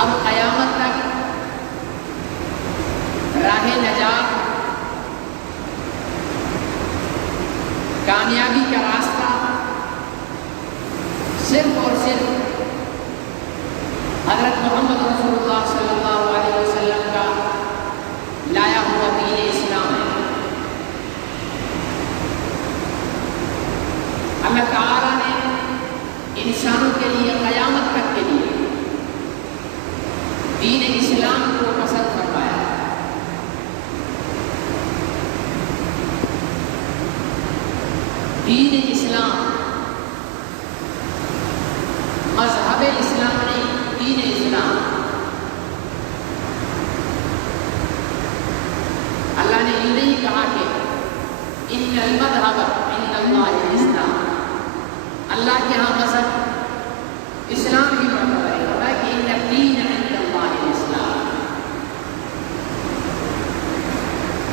اب قیامت نجات، کامیابی کا راستہ صرف اور صرف حضرت محمد رسول اللہ صلی اللہ علیہ وسلم کا لایا ہوا دین اسلام ہے۔ اللہ تعالیٰ نے انسانوں کے لیے قیامت تک کے لیے دین اسلام کو پسند فرمایا۔ دین اسلام مذہب اسلام نہیں، دین اسلام۔ اللہ نے یہ نہیں کہا کہ ان المذہب عند اللہ الاسلام، اللہ کے ہاں مذہب اسلام ہی معتبر ہے، کہا کہ ان الدین عند اللہ الاسلام۔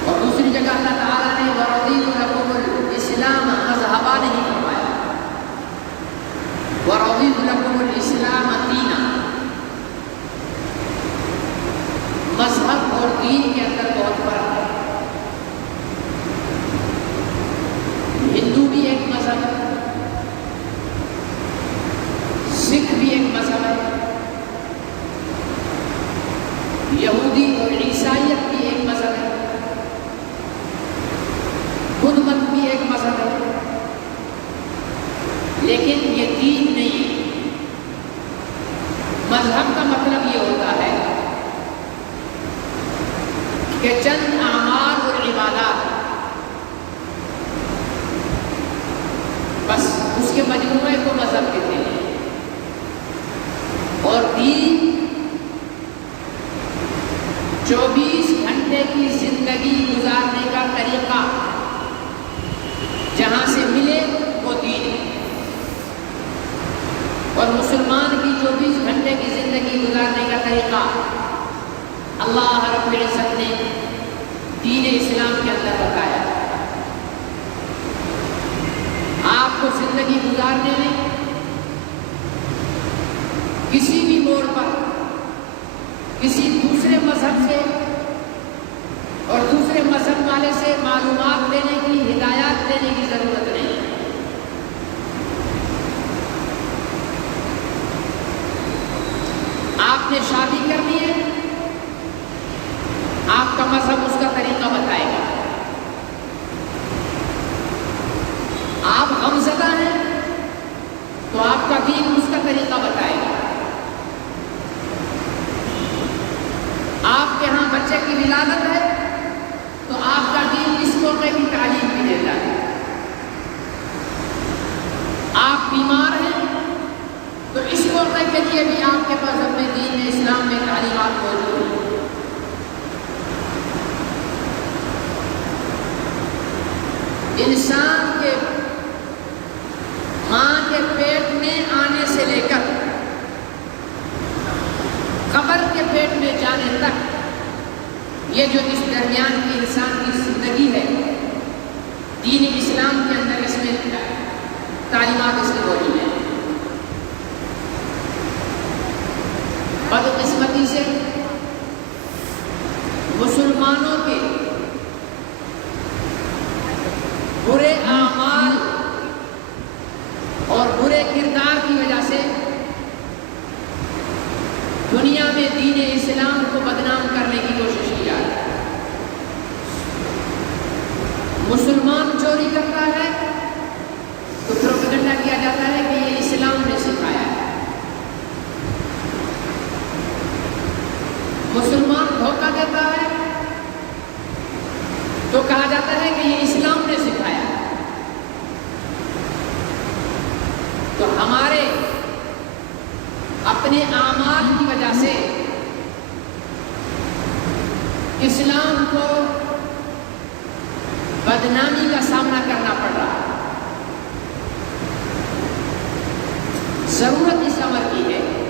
اور دوسری جگہ اللہ تعالیٰ نے وَرَضِيتُ لَكُمُ الْإِسْلَامَ مذہبا نہیں فرمایا، وَرَضِيتُ لَكُمُ الْإِسْلَامَ دِينًا۔ مذہب اور دین کے اندر بہت فرق ہے۔ ہندو بھی ایک مذہب ہے، سکھ بھی ایک مذہب ہے، یہودی اور عیسائیت بھی ایک مذہب ہے، بدھ مت بھی ایک مذہب ہے، لیکن یہ دین نہیں ہے۔ مذہب کا مطلب یہ ہوتا ہے کہ چند اعمال اور عبادات، بس اس کے مجموعے کو مذہب کہتے ہیں۔ اور دین 24 گھنٹے کی زندگی گزارنے کا طریقہ جہاں سے ملے وہ دین ہے۔ اور مسلمان کی 24 گھنٹے کی زندگی گزارنے کا طریقہ اللہ رب العزت نے دین اسلام کے اندر بتایا۔ آپ کو زندگی گزارنے میں کسی بھی موڑ پر کسی دوسرے مذہب سے اور دوسرے مذہب والے سے معلومات لینے کی، ہدایات لینے کی ضرورت نہیں۔ آپ نے شادی کرنی ہے، آپ کا مذہب اس کا طریقہ بتائے گا۔ آپ غمزدہ ہیں تو آپ کا دین اس کا طریقہ بتائے گا۔ آپ کے ہاں بچے کی ولادت ہے تو آپ کا دین اس موقع کی تعلیم بھی دیتا ہے۔ آپ بیمار ہیں تو اس موقع کے لیے بھی آپ کے پاس اپنے دین اسلام میں تعلیمات موجود ہیں۔ انسان کے ماں کے پیٹ میں آنے سے لے کر قبر کے پیٹ میں جانے تک، یہ جو اس درمیان کی انسان کی زندگی ہے، دین اسلام کے اندر اس میں تعلیمات اس کی موجود ہیں۔ بدقسمتی سے مسلمانوں کے برے اعمال اور برے کردار کی وجہ سے دنیا میں دین اسلام کو بدنام کرنے کی کوشش کی جا رہی ہے۔ مسلمان چوری کرتا ہے تو پروپیگنڈا کیا جاتا ہے کہ یہ اسلام نے سکھایا ہے۔ مسلمان دھوکہ دیتا ہے تو کہا جاتا ہے کہ یہ اسلام نے سکھایا ہے۔ تو ہمارے اپنے اعمال کی وجہ سے اسلام کو بدنامی کا سامنا کرنا پڑ رہا ہے۔ ضرورت اس امر کی ہے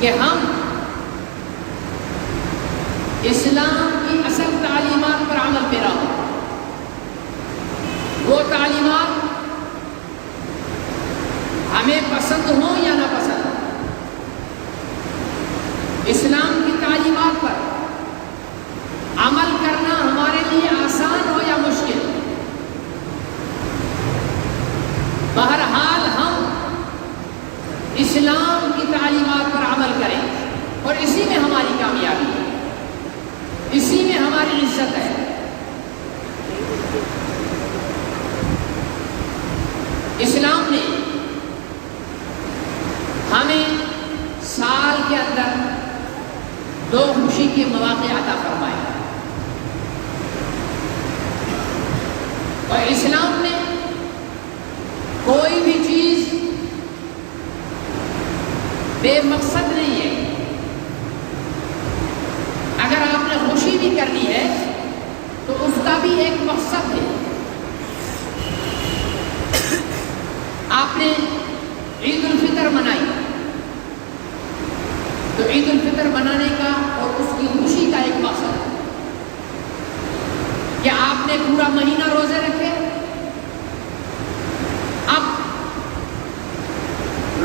کہ ہم اسلام کی اصل تعلیمات پر عمل پیرا ہوں۔ وہ تعلیمات ہمیں پسند ہوں یا نہ پسند ہوں، اسلام کی تعلیمات پر عمل اور اسی میں ہماری کامیابی ہے، اسی میں ہماری عزت ہے۔ اسلام نے ہمیں سال کے اندر 2 خوشی کے مواقع عطا فرمائے، اور اسلام نے کوئی بھی چیز بے مقصد نہیں ہے۔ اگر آپ نے خوشی بھی کرنی ہے تو اس کا بھی ایک مقصد ہے۔ آپ نے عید الفطر منائی تو عید الفطر منانے کا اور اس کی خوشی کا ایک مقصد ہے کہ آپ نے پورا مہینہ روزے رکھے، اب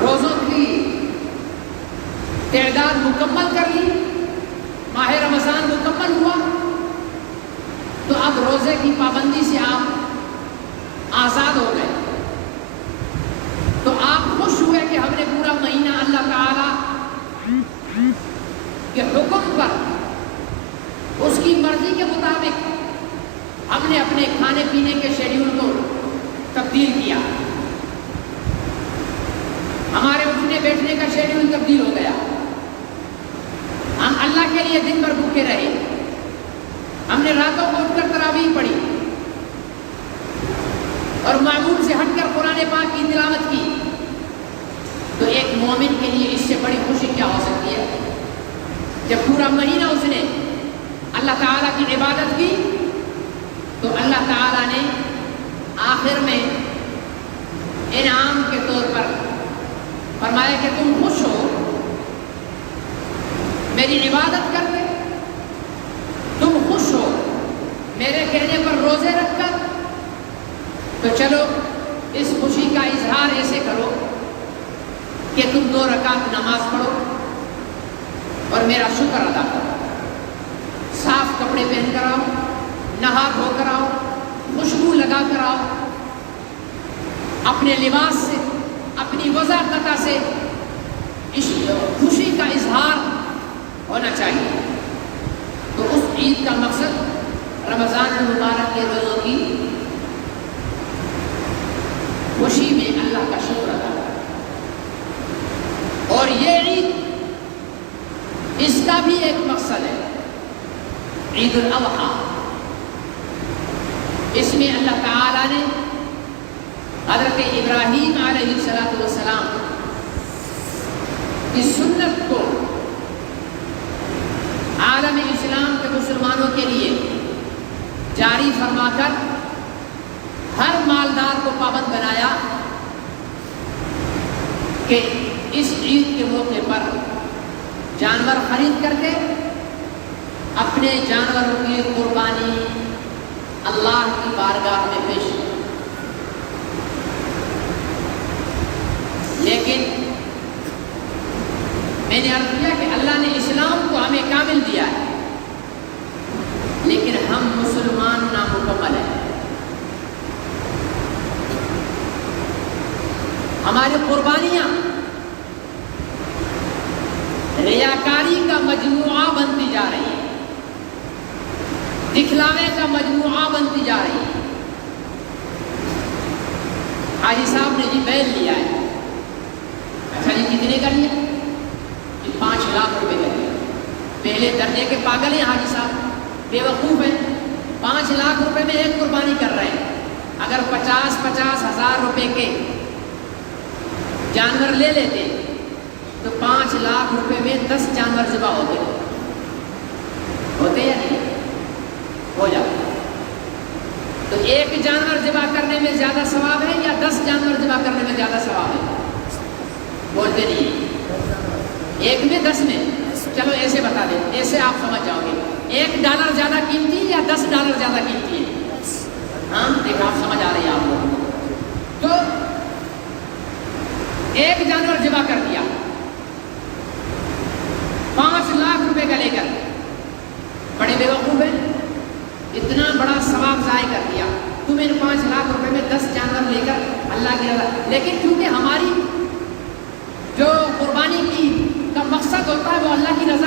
روزوں کی تعداد مکمل کر لی، ماہ رمضان مکمل ہوا، تو اب روزے کی پابندی سے آپ آزاد ہو گئے، تو آپ خوش ہوئے کہ ہم نے پورا مہینہ اللہ تعالی کے حکم پر، اس کی مرضی کے مطابق ہم نے اپنے کھانے پینے کے شیڈیول کو تبدیل کیا، ہمارے اٹھنے بیٹھنے کا شیڈیول تبدیل ہو گیا، ہم اللہ کے لیے دن بھر بھوکے رہے، ہم نے راتوں کو اٹھ کر تراویح پڑھی اور معمول سے ہٹ کر قرآن پاک کی تلاوت کی، تو ایک مومن کے لیے اس سے بڑی خوشی کیا ہو سکتی ہے؟ جب پورا مہینہ اس نے اللہ تعالیٰ کی عبادت کی تو اللہ تعالیٰ نے آخر میں انعام کے طور پر فرمایا کہ تم خوش ہو میری عبادت کر کے، تم خوش ہو میرے کہنے پر روزے رکھ کر، تو چلو اس خوشی کا اظہار ایسے کرو کہ تم 2 رکعت نماز پڑھو اور میرا شکر ادا کرو، صاف کپڑے پہن کر آؤ، نہا دھو کر آؤ، خوشبو لگا کر آؤ، اپنے لباس سے، اپنی وضاحت سے اس خوشی کا اظہار ہونا چاہیے۔ تو اس عید کا مقصد رمضان المبارک کے روزوں کی خوشی میں اللہ کا شکر ادا کرنا، اور یہ عید اس کا بھی ایک مقصد ہے، عید الاضحیٰ۔ اس میں اللہ تعالیٰ نے حضرت ابراہیم علیہ السلام کی سنت کو عالم اسلام کے مسلمانوں کے لیے جاری فرما کر ہر مالدار کو پابند بنایا کہ اس عید کے موقع پر جانور خرید کر کے اپنے جانوروں کی قربانی اللہ کی بارگاہ میں پیش کریں۔ لیکن میں نے عرض کیا کہ اللہ نے اسلام کو ہمیں کامل دیا ہے، لیکن ہم مسلمان نامکمل ہیں۔ ہماری قربانیاں ریاکاری کا مجموعہ بنتی جا رہی ہے، دکھلاوے کا مجموعہ بنتی جا رہی ہے۔ حاجی صاحب نے جی بیل لیا ہے، اچھا جی کتنے کا لیا؟ جی 5 لاکھ روپے کا لیا۔ پہلے درجے کے پاگل ہیں حاجی صاحب، بے وقوف ہیں، 5 لاکھ روپے میں ایک قربانی کر رہے ہیں۔ اگر 50 ہزار روپے کے جانور لے لیتے تو 5 لاکھ روپے میں 10 جانور ذبح ہوتے یا نہیں؟ ہو جاتا۔ تو ایک جانور ذبح کرنے میں زیادہ ثواب ہے یا 10 جانور ذبح کرنے میں زیادہ ثواب ہے؟ بولتے نہیں، ایک میں 10 میں، چلو ایسے بتا دیں، ایسے آپ سمجھ جاؤ گے، $1 زیادہ قیمتی یا $10 زیادہ قیمتی ہے؟ ہاں دیکھا، آپ سمجھ آ رہی ہے آپ لوگوں کو۔ تو ایک جانور ذبح کر دیا 5 لاکھ روپے کا لے کر، بڑے بے وقوف ہیں، اتنا بڑا ثواب ضائع کر دیا۔ تمہیں 5 لاکھ روپے میں 10 جانور لے کر اللہ کی رضا، لیکن کیونکہ ہماری جو قربانی کی کا مقصد ہوتا ہے وہ اللہ کی رضا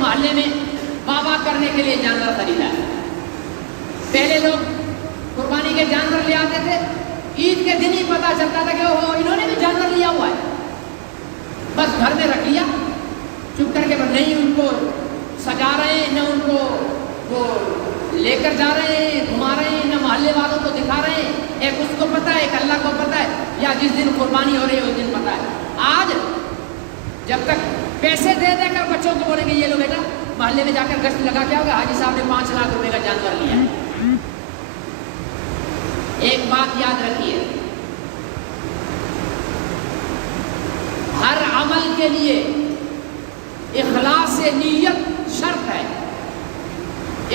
محلے میں بابا کرنے کے لیے جانور خریدا ہے. پہلے لوگ قربانی کے جانور لے آتے تھے, عید کے دن ہی پتا چلتا تھا کہ اوہ انہوں نے بھی جانور لیا ہوا ہے, بس گھر میں رکھ لیا چپ کر کے. بس نہیں ان کو سجا رہے ہیں, نہ ان کو وہ لے کر جا رہے ہیں, گھما رہے ہیں, نہ محلے والوں کو دکھا رہے ہیں. ایک اس کو پتا ہے, ایک اللہ کو پتا ہے, یا جس دن قربانی ہو رہی ہے اس دن پتا ہے. آج جب تک پیسے دے دے کر بچوں کو بولیں گے یہ لو بیٹا محلے میں جا کر گشت لگا کے آؤ گے, حاجی صاحب نے 5 لاکھ روپے کا جانور لیا ہے. ایک بات یاد رکھیے, ہر عمل کے لیے اخلاص نیت شرط ہے.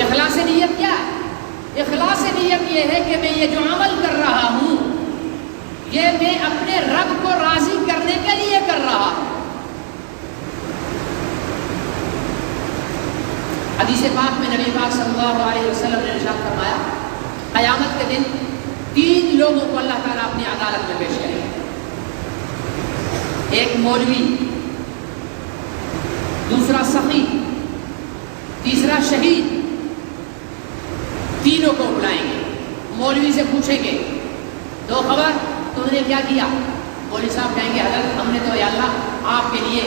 اخلاص نیت کیا ہے؟ اخلاص نیت یہ ہے کہ میں یہ جو عمل کر رہا ہوں یہ میں اپنے رب کو راضی کرنے کے لیے کر رہا ہوں. حدیث پاک میں نبی پاک صلی اللہ علیہ وسلم نے ارشاد فرمایا, قیامت کے دن 3 لوگوں کو اللہ تعالیٰ اپنی عدالت میں پیش کرے گا. ایک مولوی, دوسرا سخی, تیسرا شہید. تینوں کو بلائیں گے. مولوی سے پوچھیں گے 2 خبر تم نے کیا کیا؟ مولوی صاحب کہیں گے حضرت ہم نے تو یا اللہ آپ کے لیے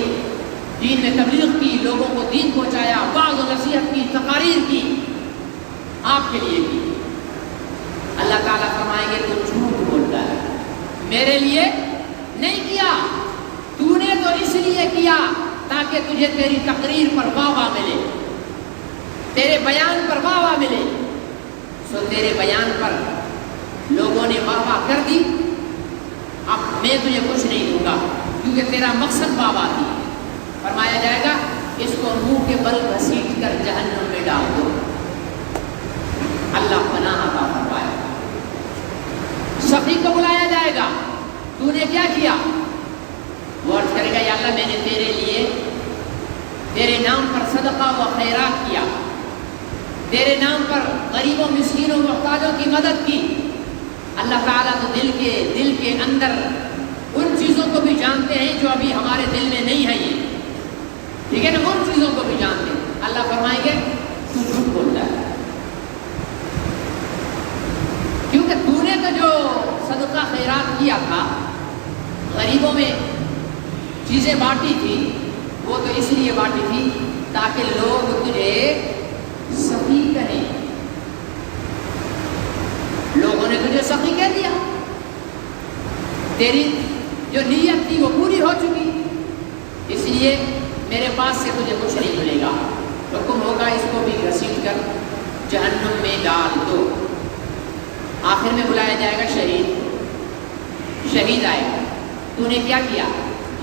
دین میں تبلیغ کی, لوگوں کو دین پہنچایا, وعظ و نصیحت کی, تقاریر کی, آپ کے لیے کی. اللہ تعالیٰ فرمائیں گے تو جھوٹ بولتا ہے, میرے لیے نہیں کیا, تو نے تو اس لیے کیا تاکہ تجھے تیری تقریر پر واہ ملے, تیرے بیان پر واہ ملے. سو تیرے بیان پر لوگوں نے واہ کر دی, اب میں تجھے کچھ نہیں دوں گا کیونکہ تیرا مقصد واہ تھی. فرمایا جائے گا اس کو منہ کے بل گھسیٹ کر جہنم میں ڈال دو. اللہ پناہ عطا فرمائے. سخی کو بلایا جائے گا, تو نے کیا کیا؟ وہ عرض کرے گا یا اللہ میں نے تیرے لیے تیرے نام پر صدقہ و خیرات کیا, تیرے نام پر غریبوں مسکینوں محتاجوں کی مدد کی. اللہ تعالیٰ تو دل کے اندر ان چیزوں کو بھی جانتے ہیں جو ابھی ہمارے دل میں نہیں ہے, یہ ٹھیک ہے نا, ان چیزوں کو بھی جانتے ہیں. اللہ فرمائیں گے تو جھوٹ بولتا ہے کیونکہ تو نے تو جو صدقہ خیرات کیا تھا, غریبوں میں چیزیں بانٹی تھی, وہ تو اس لیے بانٹی تھی تاکہ لوگ تجھے سخی کہیں. لوگوں نے تجھے سخی کہہ دیا, تیری جو نیت تھی وہ پوری ہو چکی, اس لیے میرے پاس سے تجھے کچھ نہیں ملے گا. حکم ہوگا اس کو بھی گھسیٹ کر جہنم میں ڈال دو. آخر میں بلایا جائے گا شہید. شہید آئے گا, تو نے کیا کیا؟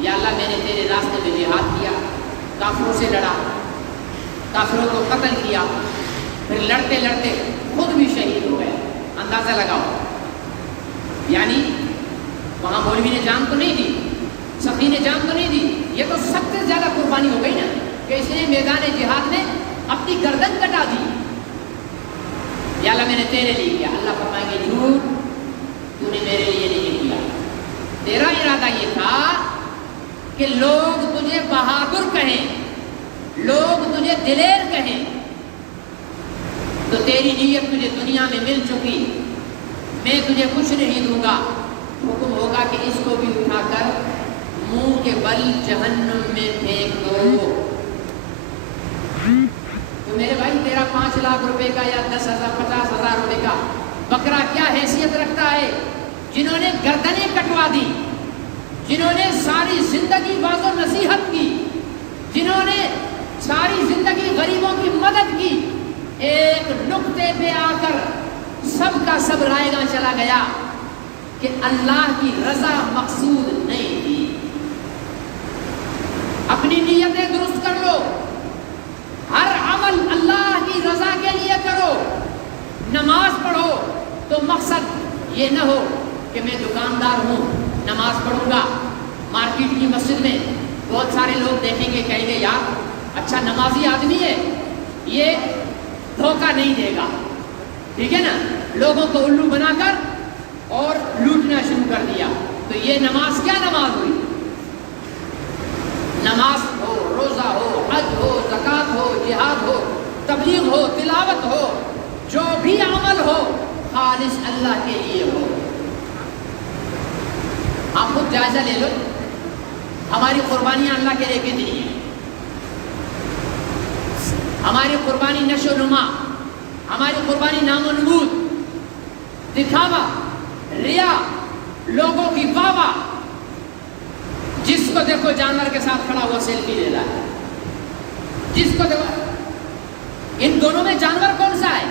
یا اللہ میں نے تیرے راستے میں جہاد کیا, کافروں سے لڑا, کافروں کو قتل کیا, پھر لڑتے لڑتے خود بھی شہید ہو گیا. اندازہ لگاؤ, یعنی وہاں مولوی نے جان تو نہیں دی, سخی نے جان تو نہیں دی, یہ تو سب سے زیادہ قربانی ہو گئی نا کہ اس نے میدان جہاد میں اپنی گردن کٹا دی. یا اللہ میں نے تیرے لیے کیا. اللہ فرمائیں گے جھوٹ, تو نے میرے لیے نہیں کیا. تیرا ارادہ یہ تھا کہ لوگ تجھے بہادر کہیں, لوگ تجھے دلیر کہیں, تو تیری نیت تجھے دنیا میں مل چکی, میں تجھے کچھ نہیں دوں گا. حکم ہوگا کہ اس کو بھی اٹھا کر منہ کے بل جہنم میں پھینک دو. تو میرے بھائی تیرا 5 لاکھ روپے کا یا 10,000 50,000 روپے کا بکرا کیا حیثیت رکھتا ہے؟ جنہوں نے گردنیں کٹوا دی, جنہوں نے ساری زندگی باز و نصیحت کی, جنہوں نے ساری زندگی غریبوں کی مدد کی, ایک نقطے پہ آ کر سب کا سب رائے گاں چلا گیا کہ اللہ کی رضا مقصود نہیں تھی. اپنی نیتیں درست کر لو, ہر عمل اللہ کی رضا کے لیے کرو. نماز پڑھو تو مقصد یہ نہ ہو کہ میں دکاندار ہوں, نماز پڑھوں گا, مارکیٹ کی مسجد میں بہت سارے لوگ دیکھیں گے, کہیں گے یار اچھا نمازی آدمی ہے, یہ دھوکہ نہیں دے گا, ٹھیک ہے نا, لوگوں کو الو بنا کر اور لوٹنا شروع کر دیا. تو یہ نماز کیا نماز ہوئی؟ نماز ہو, روزہ ہو, حج ہو, زکوٰۃ ہو, خالص اللہ کے لیے ہو۔ آپ خود جائزہ لے لو، ہماری قربانیاں اللہ کے لیے کتنی ہیں؟ ہماری قربانی نشو و نما، ہماری قربانی نام و نمود، دکھاوا، ریا، لوگوں کی واہ واہ۔ جس کو دیکھو جانور کے ساتھ کھڑا ہوا سیلفی لے رہا ہے، جس کو دیکھو۔ ان دونوں میں جانور کون سا ہے؟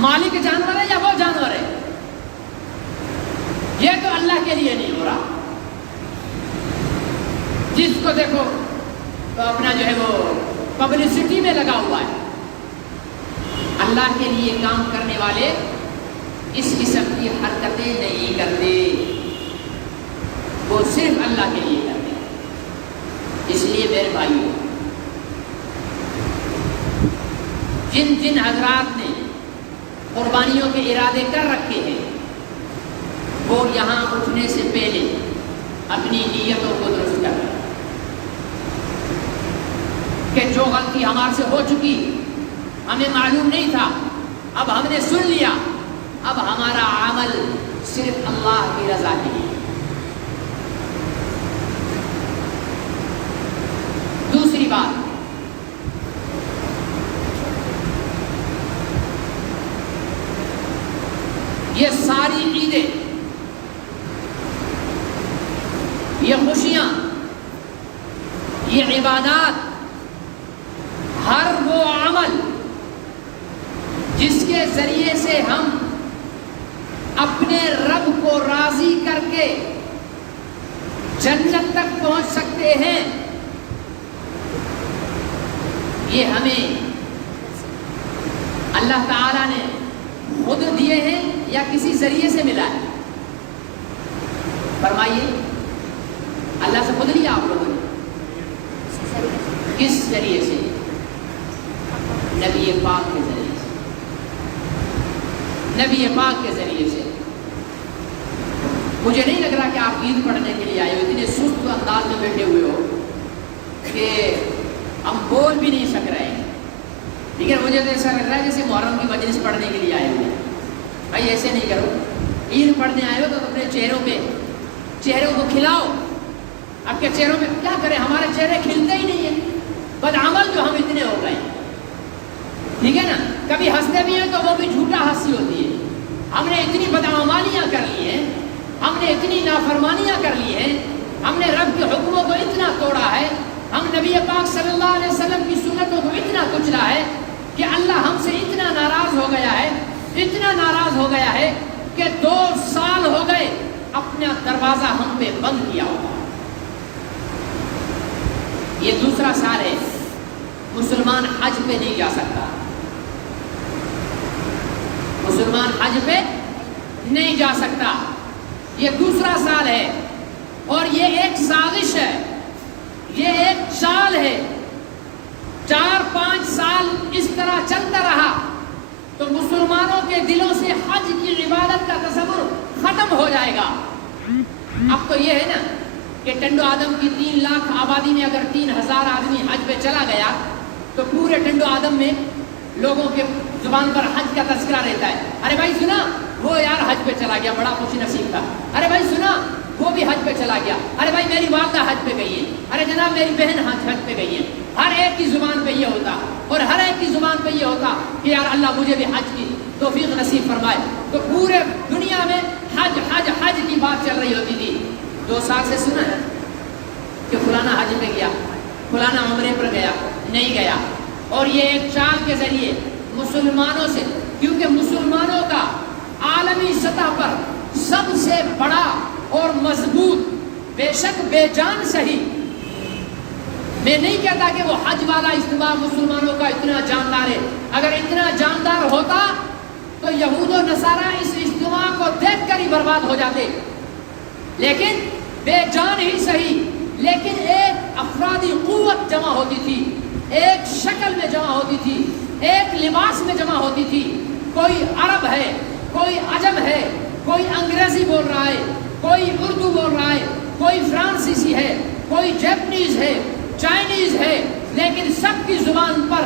مالک جانور ہے یا وہ جانور ہے؟ یہ تو اللہ کے لیے نہیں ہو رہا۔ جس کو دیکھو تو اپنا جو ہے وہ پبلسٹی میں لگا ہوا ہے۔ اللہ کے لیے کام کرنے والے اس قسم کی حرکتیں نہیں کرتے، وہ صرف اللہ کے لیے کرتے ہیں۔ اس لیے میرے بھائیوں، جن جن حضرات نے قربانیوں کے ارادے کر رکھے ہیں، وہ یہاں اٹھنے سے پہلے اپنی نیتوں کو درست کر لیں کہ جو غلطی ہمارے سے ہو چکی، ہمیں معلوم نہیں تھا، اب ہم نے سن لیا، اب ہمارا عمل صرف اللہ کی رضا کے لیے۔ دوسری بات، یہ ساری عیدیں، یہ خوشیاں، یہ عبادات، ہر وہ عمل جس کے ذریعے سے ہم اپنے رب کو راضی کر کے جنت تک پہنچ سکتے ہیں، یہ ہمیں اللہ تعالی نے خود دیے ہیں یا کسی ذریعے سے ملا ہے؟ فرمائیے، اللہ سے خود لیا آپ لوگوں نے؟ کس ذریعے سے؟ نبی پاک کے ذریعے سے، نبی پاک کے ذریعے سے۔ مجھے نہیں لگ رہا کہ آپ عید پڑھنے کے لیے آئے ہو، اتنے سست انداز میں بیٹھے ہوئے ہو کہ ہم بول بھی نہیں سک رہے ہیں، لیکن مجھے تو ایسا لگ رہا ہے جیسے محرم کی مجلس پڑھنے کے لیے آئے ہوئے ہیں۔ بھائی ایسے نہیں کرو، عید پڑھنے آئے ہو تو اپنے چہروں کو کھلاؤ۔ آپ کے چہروں میں کیا کریں، ہمارے چہرے کھلتے ہی نہیں ہیں، بدعمل جو ہم اتنے ہو گئے، ٹھیک ہے نا؟ کبھی ہنستے بھی ہیں تو وہ بھی جھوٹا ہنسی ہوتی ہے۔ ہم نے اتنی بدعمالیاں کر لی ہیں، ہم نے اتنی نافرمانیاں کر لی ہیں، ہم نے رب کے حکموں کو اتنا توڑا ہے، ہم نبی پاک صلی اللہ علیہ وسلم کی سنتوں کو اتنا کچلا ہے کہ اللہ ہم سے اتنا ناراض ہو گیا ہے، اتنا ناراض ہو گیا ہے کہ 2 سال ہو گئے اپنا دروازہ ہم پہ بند کیا ہوا۔ یہ دوسرا سال ہے، مسلمان حج پہ نہیں جا سکتا، مسلمان حج پہ نہیں جا سکتا، یہ دوسرا سال ہے، اور یہ ایک سازش ہے، یہ ایک چال ہے۔ 4-5 سال اس طرح چلتا رہا تو مسلمانوں کے دلوں سے حج کی عبادت کا تصور ختم ہو جائے گا۔ اب تو یہ ہے نا کہ ٹنڈو آدم کی 3 لاکھ آبادی میں اگر 3000 آدمی حج پہ چلا گیا تو پورے ٹنڈو آدم میں لوگوں کے زبان پر حج کا تذکرہ رہتا ہے۔ ارے بھائی سنا، وہ یار حج پہ چلا گیا، بڑا خوش نصیب تھا۔ ارے بھائی سنا، وہ بھی حج پہ چلا گیا۔ ارے بھائی میری والدہ حج پہ گئی ہے۔ ارے جناب میری بہن حج پہ گئی ہے۔ ہر ایک کی زبان پہ یہ ہوتا، اور ہر ایک کی زبان پہ یہ ہوتا کہ یار اللہ مجھے بھی حج کی توفیق نصیب فرمائے۔ تو پورے دنیا میں حج حج حج کی بات چل رہی ہوتی تھی۔ 2 سال سے سنا ہے کہ فلانا حج پہ گیا، فلانا عمرے پر گیا، نہیں گیا۔ اور یہ ایک چال کے ذریعے مسلمانوں سے، کیونکہ مسلمانوں کا عالمی سطح پر سب سے بڑا اور مضبوط، بے شک بے جان صحیح، میں نہیں کہتا کہ وہ حج والا اجتماع مسلمانوں کا اتنا جاندار ہے، اگر اتنا جاندار ہوتا تو یہود و نصارہ اس اجتماع کو دیکھ کر ہی برباد ہو جاتے، لیکن بے جان ہی صحیح، لیکن ایک افرادی قوت جمع ہوتی تھی، ایک شکل میں جمع ہوتی تھی، ایک لباس میں جمع ہوتی تھی۔ کوئی عرب ہے، کوئی عجم ہے، کوئی انگریزی بول رہا ہے، کوئی اردو بول رہا ہے، کوئی فرانسیسی ہے، کوئی جیپنیز ہے، چائنیز ہے، لیکن سب کی زبان پر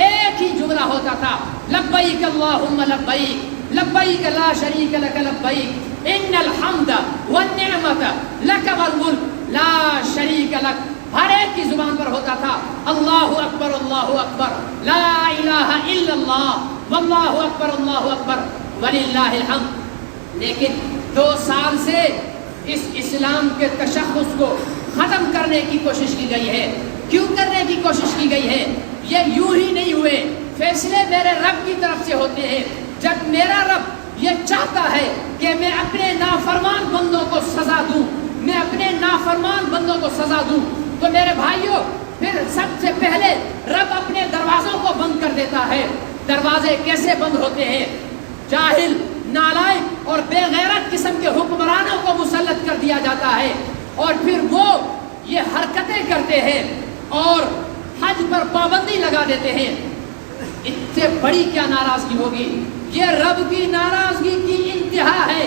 ایک ہی جملہ ہوتا تھا، لبیک اللہم لبیک، لبیک لا شریک لک لبیک ان الحمد والنعمت لک والملک لا شریک لک. ہر ایک کی زبان پر ہوتا تھا اللہ اکبر لا الہ الا اللہ واللہ اکبر وللہ الحمد. لیکن 2 سال سے اس اسلام کے تشخص کو ختم کرنے کی کوشش کی گئی ہے. کیوں کرنے کی کوشش کی گئی ہے؟ یہ یوں ہی نہیں ہوئے. فیصلے میرے رب کی طرف سے ہوتے ہیں. جب میرا رب یہ چاہتا ہے کہ میں اپنے نافرمان بندوں کو سزا دوں، میں اپنے نافرمان بندوں کو سزا دوں، تو میرے بھائیوں پھر سب سے پہلے رب اپنے دروازوں کو بند کر دیتا ہے. دروازے کیسے بند ہوتے ہیں؟ جاہل، نالائق اور بے غیرت قسم کے حکمرانوں کو مسلط کر دیا جاتا ہے، اور پھر وہ یہ حرکتیں کرتے ہیں اور حج پر پابندی لگا دیتے ہیں. اس سے بڑی کیا ناراضگی ہوگی؟ یہ رب کی ناراضگی کی انتہا ہے.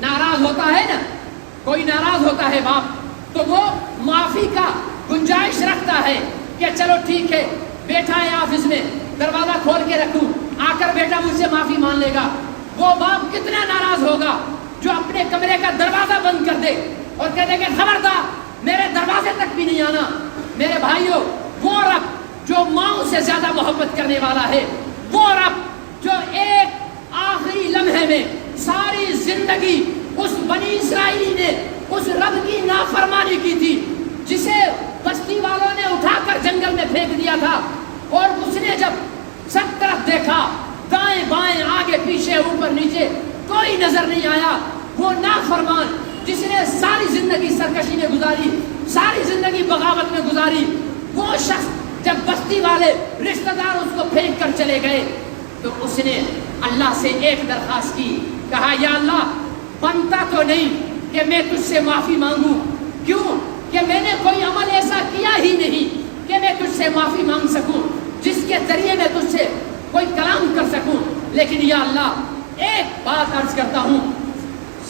ناراض ہوتا ہے نا، کوئی ناراض ہوتا ہے باپ، تو وہ معافی کا گنجائش رکھتا ہے کہ چلو ٹھیک ہے، بیٹھا ہے آفس میں، دروازہ کھول کے رکھوں، آ کر بیٹا مجھ سے معافی مان لے گا. وہ باپ کتنا ناراض ہوگا جو اپنے کمرے کا دروازہ بند کر دے اور کہہ دے کہ خبردار میرے دروازے تک بھی نہیں آنا. میرے بھائیوں، وہ رب جو ماؤں سے زیادہ محبت کرنے والا ہے، وہ رب جو ایک آخری لمحے میں ساری زندگی اس بنی اسرائیلی نے اس رب کی نافرمانی کی تھی، جسے بستی والوں نے اٹھا کر جنگل میں پھینک دیا تھا، اور اس نے جب سب طرف دیکھا، دائیں بائیں آگے پیچھے اوپر نیچے کوئی نظر نہیں آیا، وہ نافرمان جس نے ساری زندگی سرکشی میں گزاری، ساری زندگی بغاوت میں گزاری، وہ شخص جب بستی والے رشتہ دار اس کو پھینک کر چلے گئے تو اس نے اللہ سے ایک درخواست کی، کہا یا اللہ بنتا تو نہیں کہ میں تجھ سے معافی مانگوں، کیوں کہ میں نے کوئی عمل ایسا کیا ہی نہیں کہ میں تجھ سے معافی مانگ سکوں، جس کے ذریعے میں تجھ سے کوئی کلام کر سکوں. لیکن یا اللہ ایک بات عرض کرتا ہوں،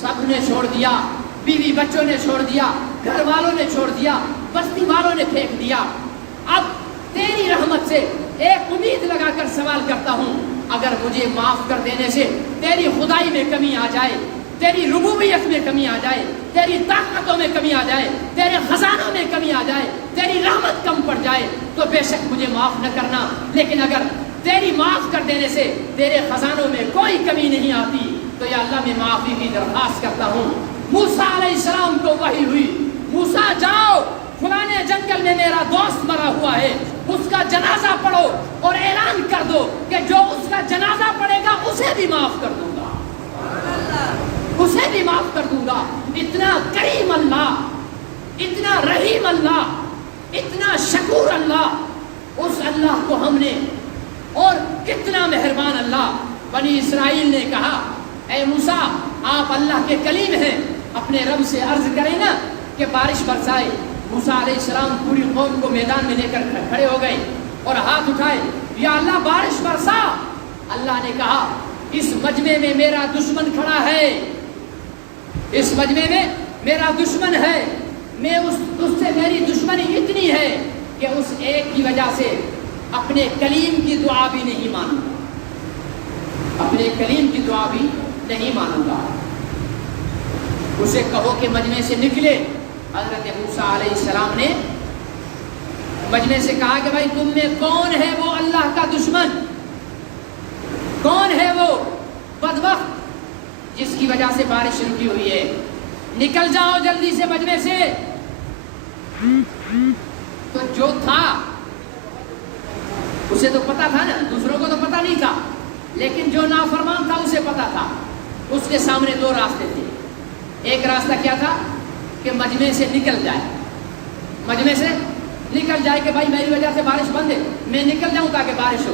سب نے چھوڑ دیا، بیوی بچوں نے چھوڑ دیا، گھر والوں نے چھوڑ دیا، بستی والوں نے پھینک دیا، اب تیری رحمت سے ایک امید لگا کر سوال کرتا ہوں، اگر مجھے معاف کر دینے سے تیری خدائی میں کمی آ جائے، تیری ربوبیت میں کمی آ جائے، تیری طاقتوں میں کمی آ جائے، تیرے خزانوں میں کمی آ جائے، تیری رحمت کم پڑ جائے، تو بے شک مجھے معاف نہ کرنا. لیکن اگر تیری معاف کر دینے سے تیرے خزانوں میں کوئی کمی نہیں آتی تو یا اللہ میں معافی کی درخواست کرتا ہوں. موسیٰ علیہ السلام کو وحی ہوئی، موسیٰ جاؤ فلانے جنگل میں میرا دوست مرا ہوا ہے، اس کا جنازہ پڑھو اور اعلان کر دو کہ جو اس کا جنازہ پڑھے گا اسے بھی معاف کر دوں گا، اسے بھی معاف کر دوں گا. اتنا کریم اللہ، اتنا رحیم اللہ، اتنا شکور اللہ، اس اللہ کو ہم نے، اور کتنا مہربان اللہ. بنی اسرائیل نے کہا اے موسیٰ آپ اللہ کے کلیم ہیں، اپنے رب سے عرض کریں نا کہ بارش برسائے. موسیٰ علیہ السلام پوری قوم کو میدان میں لے کر کھڑے ہو گئے اور ہاتھ اٹھائے، یا اللہ بارش برسا. اللہ نے کہا اس مجمع میں میرا دشمن کھڑا ہے، اس مجمع میں میرا دشمن ہے، میں اس سے میری دشمنی اتنی ہے کہ اس ایک کی وجہ سے اپنے کلیم کی دعا بھی نہیں مانوں گا، اپنے کلیم کی دعا بھی نہیں مانوں گا. اسے کہو کہ مجمع سے نکلے. حضرت موسیٰ علیہ السلام نے مجمع سے کہا کہ بھائی تم میں کون ہے وہ اللہ کا دشمن، کون ہے وہ بدبخت جس کی وجہ سے بارش رکی ہوئی ہے، نکل جاؤ جلدی سے مجمع سے. تو جو تھا اسے تو پتا تھا نا، دوسروں کو تو پتا نہیں تھا، لیکن جو نافرمان تھا اسے پتا تھا. اس کے سامنے 2 راستے تھے. ایک راستہ کیا تھا کہ مجمع سے نکل جائے، مجمع سے نکل جائے کہ بھائی میری وجہ سے بارش بند ہے، میں نکل جاؤں تاکہ بارش ہو.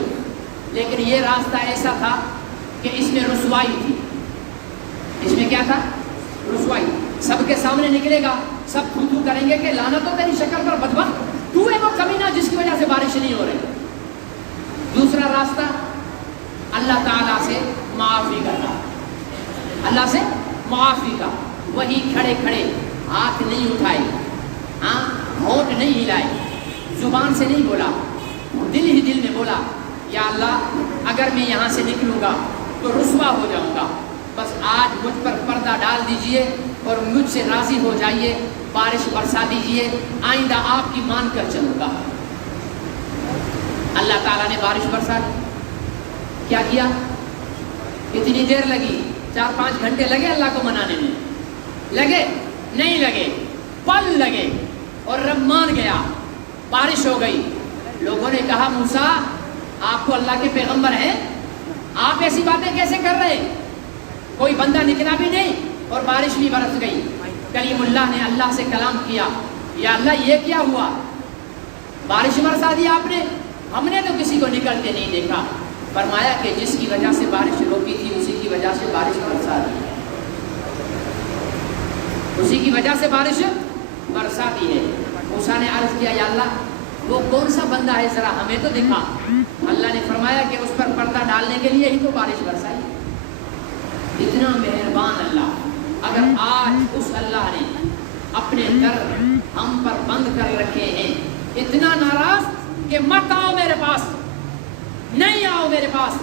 لیکن یہ راستہ ایسا تھا کہ اس میں رسوائی تھی. اس میں کیا تھا؟ رسوائی. سب کے سامنے نکلے گا، سب تھو تھو کریں گے کہ لعنت ہو تیری شکل پر بدبخت، تو ہے وہ کمینہ جس کی وجہ سے بارش نہیں ہو رہی. دوسرا راستہ اللہ تعالیٰ سے معافی کا تھا، اللہ سے معافی کا. وہی کھڑے کھڑے ہاتھ نہیں اٹھائے، ہاں ہونٹ نہیں ہلائے، زبان سے نہیں بولا، دل ہی دل میں بولا یا اللہ اگر میں یہاں سے نکلوں گا تو رسوا ہو جاؤں گا. بس آج مجھ پر پردہ ڈال دیجئے اور مجھ سے راضی ہو جائیے, بارش برسا دیجئے, آئندہ آپ کی مان کر چلوں گا. اللہ تعالیٰ نے بارش برسا دی. کیا کیا؟ کتنی دیر لگی؟ 4-5 گھنٹے لگے اللہ کو منانے میں؟ لگے؟ نہیں لگے, پل لگے. اور رب مان گیا, بارش ہو گئی. لوگوں نے کہا موسیٰ آپ کو اللہ کے پیغمبر ہیں, آپ ایسی باتیں کیسے کر رہے ہیں؟ کوئی بندہ نکلا بھی نہیں اور بارش بھی برس گئی. کلیم اللہ نے اللہ سے کلام کیا, یا اللہ یہ کیا ہوا؟ بارش برسا دی آپ نے, ہم نے تو کسی کو نکلتے نہیں دیکھا. فرمایا کہ جس کی وجہ سے بارش روکی تھی اسی کی وجہ سے بارش برسا دی, اسی کی وجہ سے بارش برسا دی ہے. موسیٰ نے عرض کیا یا اللہ وہ کون سا بندہ ہے ذرا ہمیں تو دکھا. اللہ نے فرمایا کہ اس پر پردہ ڈالنے کے لیے ہی تو بارش برسائی. اتنا مہربان اللہ. اگر آج اس اللہ نے اپنے در ہم پر بند کر رکھے ہیں, اتنا ناراض کہ مت آؤ میرے پاس, نہیں آؤ میرے پاس,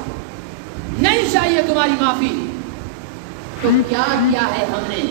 نہیں چاہیے تمہاری معافی, تو کیا کیا ہے ہم نے؟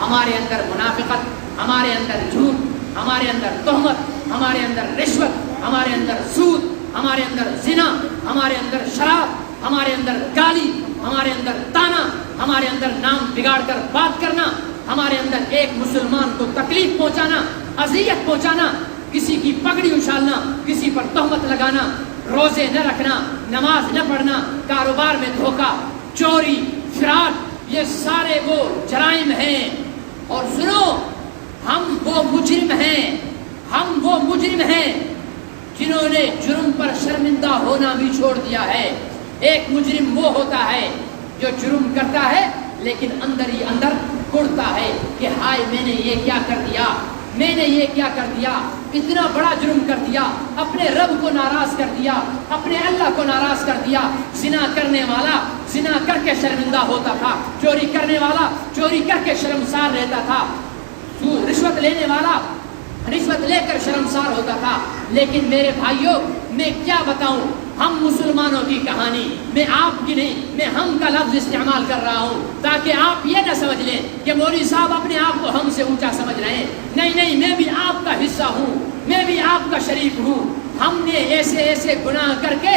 ہمارے اندر منافقت, ہمارے اندر جھوٹ, ہمارے اندر تہمت, ہمارے اندر رشوت, ہمارے اندر سود, ہمارے اندر زنا, ہمارے اندر شراب, ہمارے اندر گالی, ہمارے اندر تانا, ہمارے اندر نام بگاڑ کر بات کرنا, ہمارے اندر ایک مسلمان کو تکلیف پہنچانا, اذیت پہنچانا, کسی کی پگڑی اچھالنا, کسی پر تہمت لگانا, روزے نہ رکھنا, نماز نہ پڑھنا, کاروبار میں دھوکہ, چوری, فراڈ, یہ سارے وہ جرائم ہیں. اور سنو, ہم وہ مجرم ہیں, ہم وہ مجرم ہیں جنہوں نے جرم پر شرمندہ ہونا بھی چھوڑ دیا ہے. ایک مجرم وہ ہوتا ہے جو جرم کرتا ہے لیکن اندر ہی اندر کڑتا ہے کہ ہائے میں نے یہ کیا کر دیا, میں نے یہ کیا کر دیا, اتنا بڑا جرم کر دیا, اپنے رب کو ناراض کر دیا, اپنے اللہ کو ناراض کر دیا. زنا کرنے والا زنا کر کے شرمندہ ہوتا تھا, چوری کرنے والا چوری کر کے شرمسار رہتا تھا, رشوت لینے والا رشوت لے کر شرمسار ہوتا تھا. لیکن میرے بھائیوں میں کیا بتاؤں, ہم مسلمانوں کی کہانی, میں آپ کی نہیں, میں ہم کا لفظ استعمال کر رہا ہوں تاکہ آپ یہ نہ سمجھ لیں کہ مولوی صاحب اپنے آپ کو ہم سے اونچا سمجھ رہے ہیں. نہیں نہیں, میں بھی آپ کا حصہ ہوں, میں بھی آپ کا شریک ہوں. ہم نے ایسے ایسے گناہ کر کے,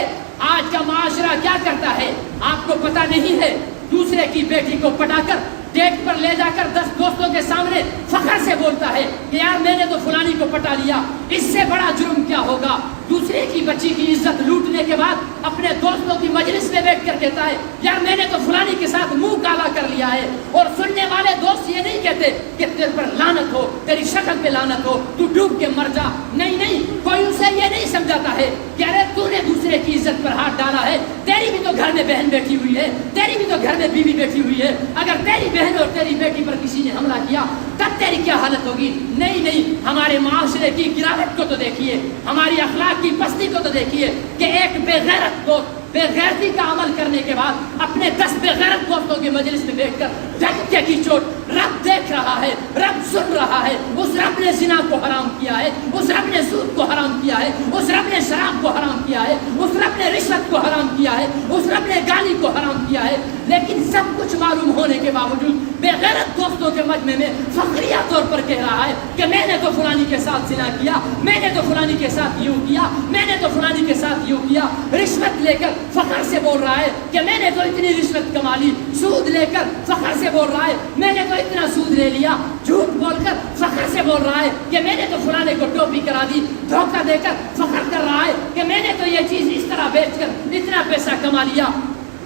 آج کا معاشرہ کیا کرتا ہے آپ کو پتہ نہیں ہے, دوسرے کی بیٹی کو پٹا کر ڈیٹ پر لے جا کر 10 دوستوں کے سامنے فخر سے بولتا ہے کہ یار میں نے تو فلانی کو پٹا لیا. اس سے بڑا جرم کیا ہوگا؟ دوسرے کی بچی کی عزت لوٹنے کے بعد اپنے دوستوں کی مجلس میں بیٹھ کر کہتا ہے یار میں نے تو فلانی کے ساتھ منہ کالا کر لیا ہے. اور سننے والے دوست یہ نہیں کہتے کہ تیرے پر لعنت ہو, تیری شکل پہ لعنت ہو, تو ڈوب کے مر جا. نہیں نہیں, کوئی اسے یہ نہیں سمجھاتا ہے کہ ارے تو نے دوسرے کی عزت پر ہاتھ ڈالا ہے, تیری بھی تو گھر میں بہن بیٹھی ہوئی ہے, تیری بھی تو گھر میں بیوی بیٹھی ہوئی ہے. اگر تیری بہن اور تیری بیٹی پر کسی نے حملہ کیا تب تیری کیا حالت ہوگی؟ نہیں نہیں, ہمارے معاشرے کی گراوٹ کو تو دیکھیے, ہماری اخلاق کی پستی کو تو دیکھیے کہ ایک بے غیرت کو بے غیرتی کا عمل کرنے کے بعد اپنے 10 بے غیرت دوستوں کے مجلس میں بیٹھ کر دھکے کی چوٹ رب دیکھ رہا ہے, رب سن رہا ہے. اس رب نے زنا کو حرام کیا ہے, اس رب نے سود کو حرام کیا ہے, اس رب نے شراب کو حرام کیا ہے, اس رب نے رشوت کو حرام کیا ہے, اس رب نے گالی کو حرام کیا ہے. لیکن سب کچھ معلوم ہونے کے باوجود بے غیرت دوستوں کے مجمع میں فخریہ طور پر کہہ رہا ہے کہ میں نے تو فلانی کے ساتھ زنا کیا, میں نے تو فلانی کے ساتھ یوں کیا, میں نے تو فلانی کے ساتھ یوں کیا. رشوت لے کر فخر سے بول رہا ہے کہ میں نے تو اتنی رشوت کما لی. سود لے کر فخر سے بول رہا ہے میں نے تو اتنا سود لے لیا. جھوٹ بول کر فخر سے بول رہا ہے کہ میں نے تو فلانے کو ٹوپی کرا دی. دھوکہ دے کر فخر کر رہا ہے کہ میں نے تو یہ چیز اس طرح بیچ کر اتنا پیسہ کما لیا.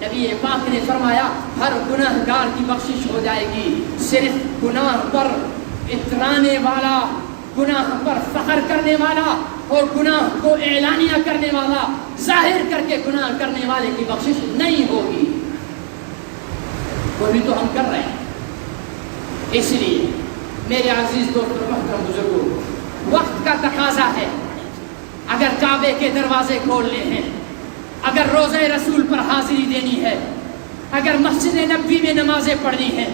نبی پاک نے فرمایا ہر گناہ گار کی بخشش ہو جائے گی, صرف گناہ پر اترانے والا, گناہ پر فخر کرنے والا اور گناہ کو اعلانیہ کرنے والا, ظاہر کر کے گناہ کرنے والے کی بخشش نہیں ہوگی. وہ بھی تو ہم کر رہے ہیں. اس لیے میرے عزیز دوستوں, محترم بزرگوں, وقت کا تقاضا ہے. اگر کعبے کے دروازے کھولنے ہیں, اگر روزہ رسول پر حاضری دینی ہے, اگر مسجد نبوی میں نمازیں پڑھنی ہیں,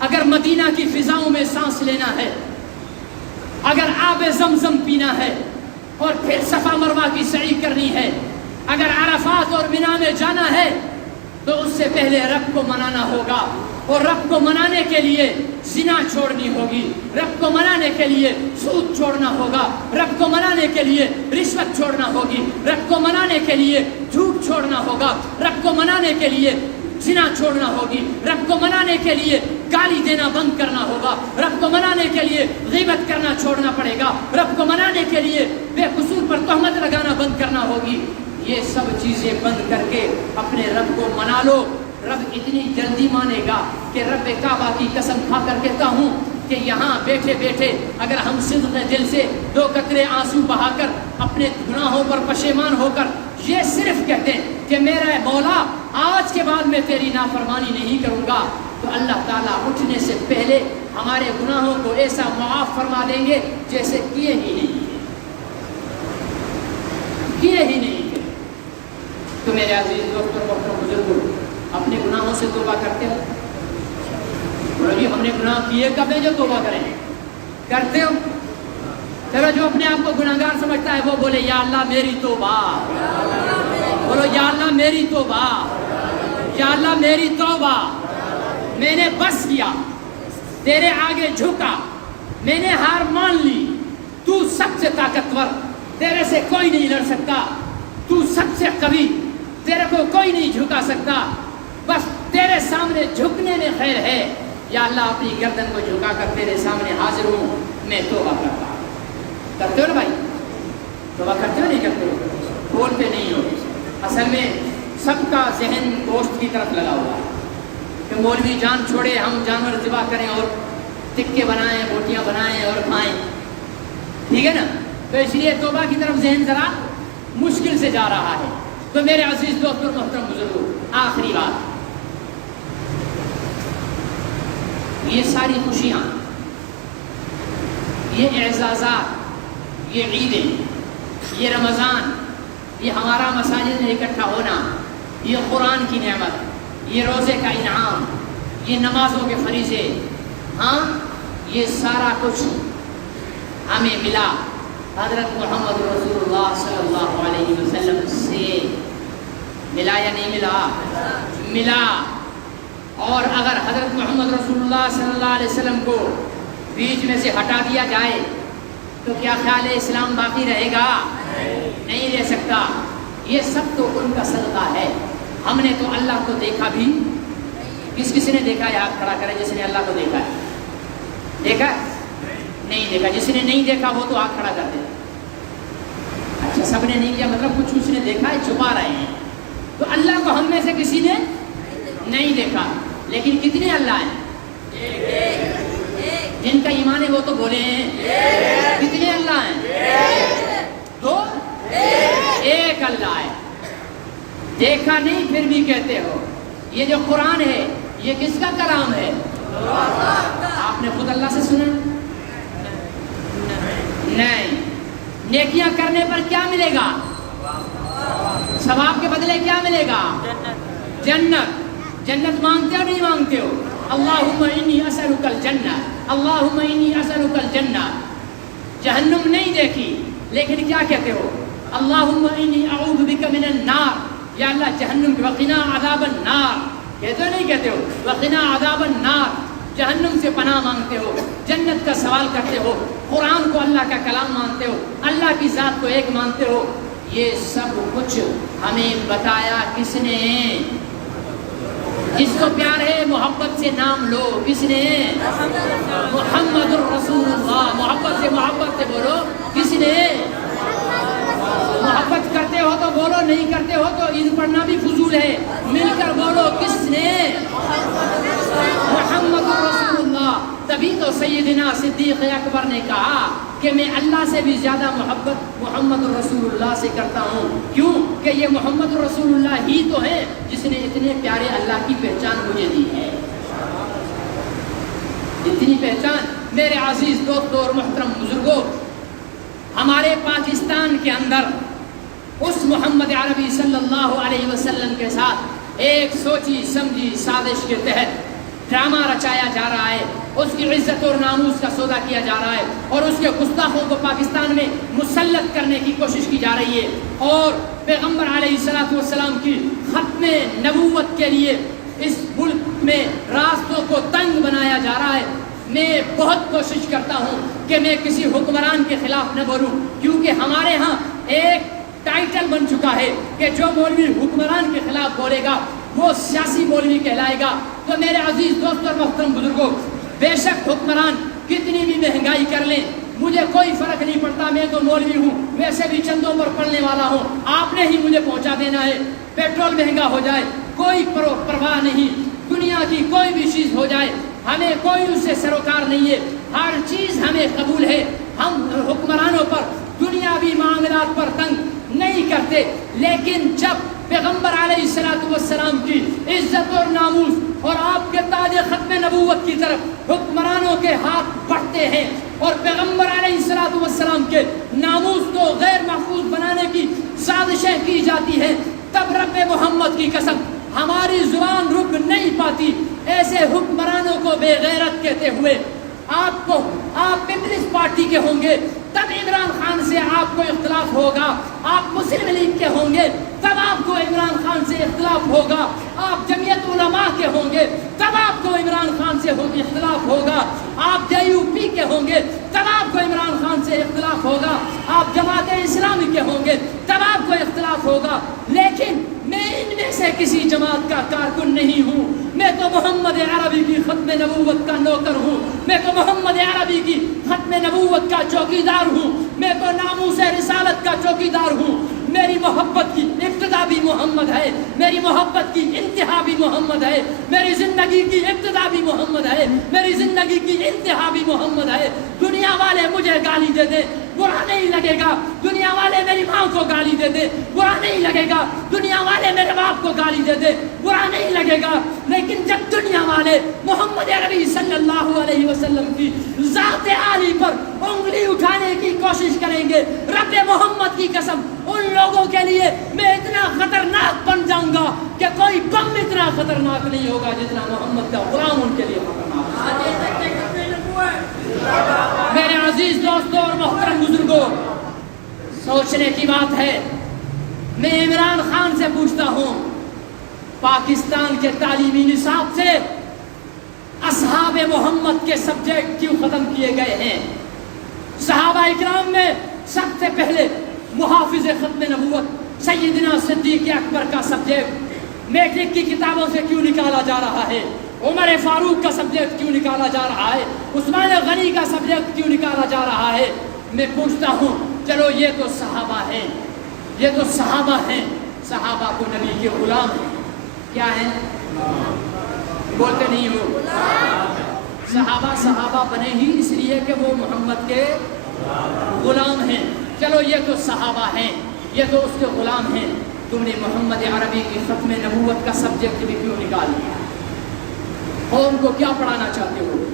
اگر مدینہ کی فضاؤں میں سانس لینا ہے, اگر آب زمزم پینا ہے اور پھر صفا مروہ کی سعی کرنی ہے, اگر عرفات اور منا میں جانا ہے, تو اس سے پہلے رب کو منانا ہوگا، اور رب کو منانے کے لیے زنا چھوڑنی ہوگی، رب کو منانے کے لیے سود چھوڑنا ہوگا، رب کو منانے کے لیے رشوت چھوڑنا ہوگی، رب کو منانے کے لیے جھوٹ چھوڑنا ہوگا، رب کو منانے کے لیے زنا چھوڑنا ہوگی، رب کو منانے کے لیے گالی دینا بند کرنا ہوگا، رب کو منانے کے لیے غیبت کرنا چھوڑنا پڑے گا، رب کو منانے کے لیے بے قصور پر تہمت لگانا بند کرنا ہوگی۔ یہ سب چیزیں بند کر کے اپنے رب کو منا لو۔ رب اتنی جلدی مانے گا کہ رب کعبہ کی قسم کھا کر کہتا ہوں کہ یہاں بیٹھے بیٹھے اگر ہم صدق دل سے 2 قطرے آنسو بہا کر اپنے گناہوں پر پشیمان ہو کر یہ صرف کہتے ہیں کہ میرا مولا آج کے بعد میں تیری نافرمانی نہیں کروں گا، تو اللہ تعالیٰ اٹھنے سے پہلے ہمارے گناہوں کو ایسا معاف فرما دیں گے جیسے کیے ہی نہیں تھے۔ تو میرے عزیز دوستوں محترم بزرگوں، اپنے گناہوں سے توبہ کرتے ہو؟ بولو جی ہم نے گناہ کیے کب ہے جو توبہ کریں؟ کرتے ہو؟ چلو جو اپنے آپ کو گناہگار سمجھتا ہے وہ بولے یا اللہ میری توبہ، بولو یا اللہ میری توبہ، یا اللہ میری توبہ، میں نے بس کیا، تیرے آگے جھکا، میں نے ہار مان لی، تو سب سے طاقتور، تیرے سے کوئی نہیں لڑ سکتا، تو سب سے قوی، تیرے کو کوئی نہیں جھکا سکتا، بس تیرے سامنے جھکنے میں خیر ہے، یا اللہ اپنی گردن کو جھکا کر تیرے سامنے حاضر ہوں، میں توبہ کرتا ہوں۔ کرتے ہو نا بھائی؟ توبہ کرتے ہو نہیں کرتے ہو؟ بولتے نہیں ہو۔ اصل میں سب کا ذہن گوشت کی طرف لگا ہوا ہے کہ مولوی جان چھوڑے ہم جانور ذبح کریں اور ٹکے بنائیں، بوٹیاں بنائیں اور کھائیں، ٹھیک ہے نا؟ تو اس لیے توبہ کی طرف ذہن ذرا مشکل سے جا رہا ہے۔ تو میرے عزیز دوستوں محترم بزرگوں، آخری بات، یہ ساری خوشیاں، یہ اعزازات، یہ عیدیں، یہ رمضان، یہ ہمارا مساجد میں اکٹھا ہونا، یہ قرآن کی نعمت، یہ روزے کا انعام، یہ نمازوں کے فریضے، ہاں یہ سارا کچھ ہمیں ملا حضرت محمد رسول اللہ صلی اللہ علیہ وسلم سے۔ ملا یا نہیں ملا؟ ملا۔ اور اگر حضرت محمد رسول اللہ صلی اللہ علیہ وسلم کو بیچ میں سے ہٹا دیا جائے تو کیا خیال ہے اسلام باقی رہے گا؟ نہیں رہ سکتا۔ یہ سب تو ان کا صدقہ ہے۔ ہم نے تو اللہ کو دیکھا بھی، کس نے دیکھا ہے؟ ہاتھ کھڑا کرے جس نے اللہ کو دیکھا ہے۔ دیکھا؟ نہیں دیکھا۔ جس نے نہیں دیکھا وہ تو ہاتھ کھڑا کر دے۔ اچھا سب نے نہیں کیا مطلب کچھ نے دیکھا ہے، چھپا رہے ہیں۔ تو اللہ کو ہم میں سے کسی نے نہیں دیکھا، لیکن کتنے اللہ ہیں؟ جن کا ایمان ہے وہ تو بولے ہیں کتنے اللہ ہیں؟ تو ایک اللہ ہے۔ دیکھا نہیں پھر بھی کہتے ہو۔ یہ جو قرآن ہے یہ کس کا کلام ہے؟ آپ نے خود اللہ سے سنا؟ نہیں۔ نیکیاں کرنے پر کیا ملے گا؟ ثواب کے بدلے کیا ملے گا؟ جنت۔ جنت مانگتے ہو نہیں مانگتے ہو؟ اللہم انی اسألک الجنہ، اللہم انی اسألک الجنہ۔ جہنم نہیں دیکھی لیکن کیا کہتے ہو؟ اللہم انی اعوذ بک من النار، یا اللہ جہنم کی وقنا عذاب النار، کہتے ہو نہیں کہتے ہو؟ وقنا عذاب النار، جہنم سے پناہ مانگتے ہو، جنت کا سوال کرتے ہو، قرآن کو اللہ کا کلام مانتے ہو، اللہ کی ذات کو ایک مانتے ہو۔ یہ سب کچھ ہمیں بتایا کس نے؟ جس کو پیار ہے محبت سے نام لو، کس نے؟ محمد الرسول اللہ۔ محبت سے بولو، کس نے؟ محبت کرتے ہو تو بولو، نہیں کرتے ہو تو عید پڑھنا بھی فضول ہے، مل کر بولو کس نے؟ محمد الرسول اللہ۔ تبھی تو سیدنا صدیق اکبر نے کہا کہ میں اللہ سے بھی زیادہ محبت محمد رسول اللہ سے کرتا ہوں۔ کیوں؟ کہ یہ محمد رسول اللہ ہی تو ہے جس نے اتنے پیارے اللہ کی پہچان مجھے دی ہے۔ اتنی پہچان میرے عزیز دوستوں اور محترم بزرگوں، ہمارے پاکستان کے اندر اس محمد عربی صلی اللہ علیہ وسلم کے ساتھ ایک سوچی سمجھی سازش کے تحت ڈرامہ رچایا جا رہا ہے، اس کی عزت اور ناموس کا سودا کیا جا رہا ہے اور اس کے گستاخوں کو پاکستان میں مسلط کرنے کی کوشش کی جا رہی ہے اور پیغمبر علیہ الصلوۃ والسلام کی ختم نبوت کے لیے اس ملک میں راستوں کو تنگ بنایا جا رہا ہے۔ میں بہت کوشش کرتا ہوں کہ میں کسی حکمران کے خلاف نہ بولوں، کیونکہ ہمارے ہاں ایک ٹائٹل بن چکا ہے کہ جو مولوی حکمران کے خلاف بولے گا وہ سیاسی مولوی کہلائے گا۔ تو میرے عزیز دوست اور محترم بزرگوں، بے شک حکمران کتنی بھی مہنگائی کر لیں مجھے کوئی فرق نہیں پڑتا، میں تو مولوی ہوں، ویسے بھی چندوں پر پڑھنے والا ہوں، آپ نے ہی مجھے پہنچا دینا ہے۔ پیٹرول مہنگا ہو جائے کوئی پرواہ نہیں، دنیا کی کوئی بھی چیز ہو جائے ہمیں کوئی اس سے سروکار نہیں ہے، ہر چیز ہمیں قبول ہے۔ ہم حکمرانوں پر دنیاوی معاملات پر تنگ نہیں کرتے، لیکن جب پیغمبر علیہ الصلوۃ والسلام کی عزت اور ناموس اور آپ کے تاج ختم نبوت کی طرف حکمرانوں کے ہاتھ بڑھتے ہیں اور پیغمبر علیہ الصلوۃ والسلام کے ناموس کو غیر محفوظ بنانے کی سازشیں کی جاتی ہیں، تب رب محمد کی قسم ہماری زبان رک نہیں پاتی ایسے حکمرانوں کو بے غیرت کہتے ہوئے۔ آپ پیپلز پارٹی کے ہوں گے تب عمران خان سے آپ کو اختلاف ہوگا، آپ مسلم لیگ کے ہوں گے تب آپ کو عمران خان سے اختلاف ہوگا، آپ جمعیت علماء کے ہوں گے تب آپ کو عمران خان سے اختلاف ہوگا، آپ JUP کے ہوں گے تب آپ کو عمران خان سے اختلاف ہوگا، آپ جماعت اسلامی کے ہوں گے تب آپ کو اختلاف ہوگا، لیکن میں ان میں سے کسی جماعت کا کارکن نہیں ہوں، میں تو محمد عربی کی ختم نبوت کا نوکر ہوں، میں تو محمد عربی کی ختم نبوت کا چوکیدار ہوں، میں تو ناموس رسالت کا چوکیدار ہوں۔ میری محبت کی ابتدا بھی محمد ہے، میری محبت کی انتہا بھی محمد ہے، میری زندگی کی ابتدا بھی محمد ہے، میری زندگی کی انتہا بھی محمد ہے۔ دنیا والے مجھے گالی دے دیں برا نہیں لگے گا، دنیا والے میری ماں کو گالی دے دیں برا نہیں لگے گا، دنیا والے میرے باپ کو گالی دے دیں برا نہیں لگے گا، لیکن جب دنیا والے محمد عربی صلی اللہ علیہ وسلم کی ذات عالی پر انگلی اٹھانے کی کوشش کریں گے، رب محمد کی قسم ان لوگوں کے لیے میں اتنا خطرناک بن جاؤں گا کہ کوئی بم اتنا خطرناک نہیں ہوگا جتنا محمد کا غلام ان کے لیے خطرناک ہے۔ میرے عزیز دوستوں اور محترم بزرگوں، سوچنے کی بات ہے، میں عمران خان سے پوچھتا ہوں پاکستان کے تعلیمی نصاب سے اصحاب محمد کے سبجیکٹ کیوں ختم کیے گئے ہیں؟ صحابہ اکرام میں سب سے پہلے محافظ ختم نبوت سیدنا صدیق اکبر کا سبجیکٹ میٹرک کی کتابوں سے کیوں نکالا جا رہا ہے؟ عمر فاروق کا سبجیکٹ کیوں نکالا جا رہا ہے؟ عثمان غنی کا سبجیکٹ کیوں نکالا جا رہا ہے؟ میں پوچھتا ہوں چلو یہ تو صحابہ ہیں، یہ تو صحابہ ہیں، صحابہ کو نبی کے غلام ہیں، کیا ہیں؟ بولتے نہیں ہو؟ صحابہ بنے ہی اس لیے کہ وہ محمد کے غلام ہیں۔ چلو یہ تو صحابہ ہیں، یہ تو اس کے غلام ہیں، تم نے محمد عربی کی ختم نبوت کا سبجیکٹ بھی کیوں نکال دیا؟ قوم کو کیا پڑھانا چاہتے ہو؟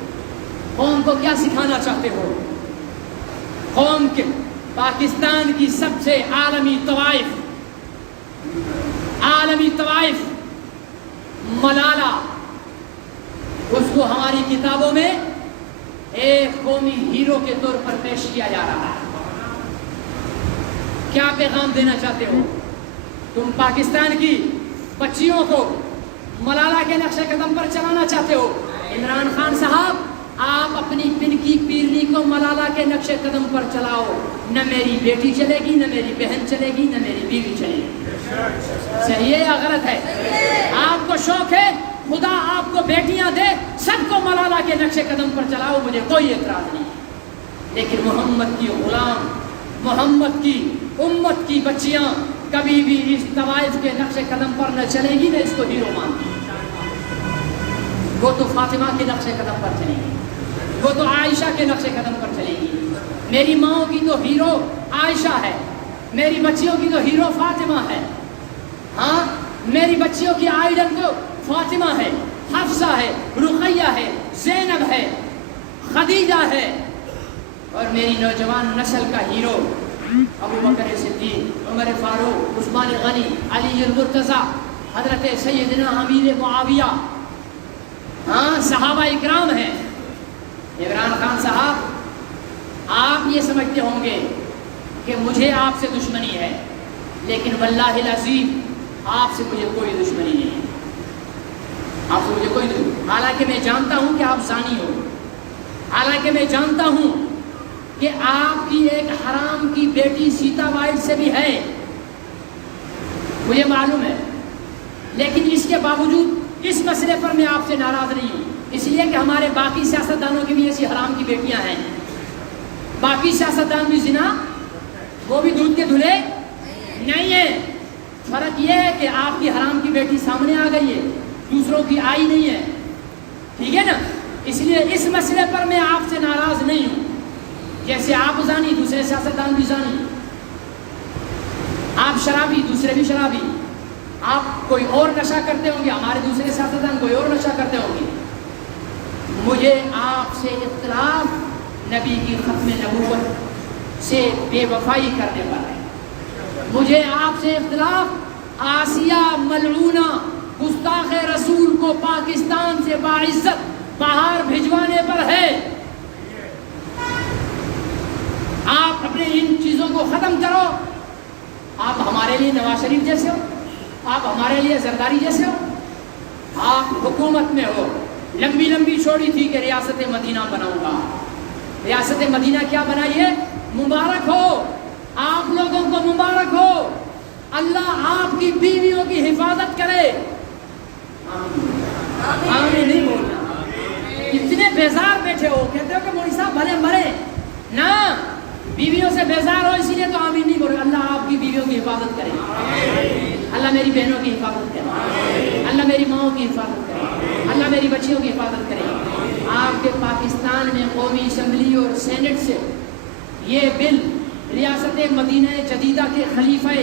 قوم کو کیا سکھانا چاہتے ہو؟ قوم کے پاکستان کی سب سے عالمی طوائف ملالہ، اس کو ہماری کتابوں میں ایک قومی ہیرو کے طور پر پیش کیا جا رہا ہے۔ کیا پیغام دینا چاہتے ہو؟ تم پاکستان کی بچیوں کو ملالہ کے نقش قدم پر چلانا چاہتے ہو؟ عمران خان صاحب، آپ اپنی پنکی پیرنی کو ملالہ کے نقش قدم پر چلاؤ، نہ میری بیٹی چلے گی، نہ میری بہن چلے گی، نہ میری بیوی چلے گی۔ صحیح ہے یا غلط ہے؟ آپ کو شوق ہے خدا آپ کو بیٹیاں دے، سب کو ملالہ کے نقش قدم پر چلاؤ، مجھے کوئی اعتراض نہیں، لیکن محمد کی غلام، محمد کی امت کی بچیاں کبھی بھی اس طوائف کے نقش قدم پر نہ چلیں گی، نہ اس کو ہیرو مانتی۔ وہ تو فاطمہ کے نقش قدم پر چلے گی، وہ تو عائشہ کے نقش قدم پر چلے گی۔ میری ماں کی تو ہیرو عائشہ ہے، میری بچیوں کی تو ہیرو فاطمہ ہے۔ ہاں، میری بچیوں کی آئیڈل تو فاطمہ ہے، حفصہ ہے، رقیہ ہے، زینب ہے، خدیجہ ہے، اور میری نوجوان نسل کا ہیرو ابو بکر صدیق، عمر فاروق، عثمان غنی، علی المرتضیٰ، حضرت سیدنا امیر معاویہ، ہاں صحابہ اکرام ہیں۔ عمران خان صاحب، آپ یہ سمجھتے ہوں گے کہ مجھے آپ سے دشمنی ہے، لیکن واللہ العظیم آپ سے مجھے کوئی دشمنی نہیں ہے، آپ سے مجھے کوئی دشمنی، حالانکہ میں جانتا ہوں کہ آپ زانی ہو، حالانکہ میں جانتا ہوں کہ آپ کی ایک حرام کی بیٹی سیتا وائٹ سے بھی ہے، مجھے معلوم ہے، لیکن اس کے باوجود اس مسئلے پر میں آپ سے ناراض نہیں ہوں، اس لیے کہ ہمارے باقی سیاستدانوں کی بھی ایسی حرام کی بیٹیاں ہیں، باقی سیاستدان بھی زنا، وہ بھی دودھ کے دھلے نہیں ہیں، فرق یہ ہے کہ آپ کی حرام کی بیٹی سامنے آ گئی ہے، دوسروں کی آئی نہیں ہے، ٹھیک ہے نا؟ اس لیے اس مسئلے پر میں آپ سے ناراض نہیں ہوں، جیسے آپ زانی دوسرے سیاستدان بھی زانی، آپ شرابی دوسرے بھی شرابی، آپ کوئی اور نشہ کرتے ہوں گے، ہمارے دوسرے سیاستدان کوئی اور نشہ کرتے ہوں گے، مجھے آپ سے اختلاف نبی کی ختم نبوت سے بے وفائی کرنے پر ہے، مجھے آپ سے اختلاف آسیہ ملعونہ گستاخ رسول کو پاکستان سے باعزت باہر بھجوانے پر ہے، آپ اپنے ان چیزوں کو ختم کرو، آپ ہمارے لیے نواز شریف جیسے ہو، آپ ہمارے لیے زرداری جیسے ہو، آپ حکومت میں ہو، لمبی لمبی چھوڑی تھی کہ ریاست مدینہ بناؤں گا، ریاست مدینہ کیا بنائی ہے؟ مبارک ہو، آپ لوگوں کو مبارک ہو، اللہ آپ کی بیویوں کی حفاظت کرے، آمین نہیں بولنا، اتنے بیزار بیٹھے ہو، کہتے ہو کہ مولوی صاحب بھلے مرے نہ، بیویوں سے بیزار ہو اسی لیے تو آمین نہیں بولے، اللہ آپ کی بیویوں کی حفاظت کرے، اللہ میری بہنوں کی حفاظت کرے، اللہ میری ماؤں کی حفاظت کرے، اللہ میری بچیوں کی حفاظت کرے، آپ کے پاکستان میں قومی اسمبلی اور سینٹ سے یہ بل ریاست مدینہ جدیدہ کے خلیفہ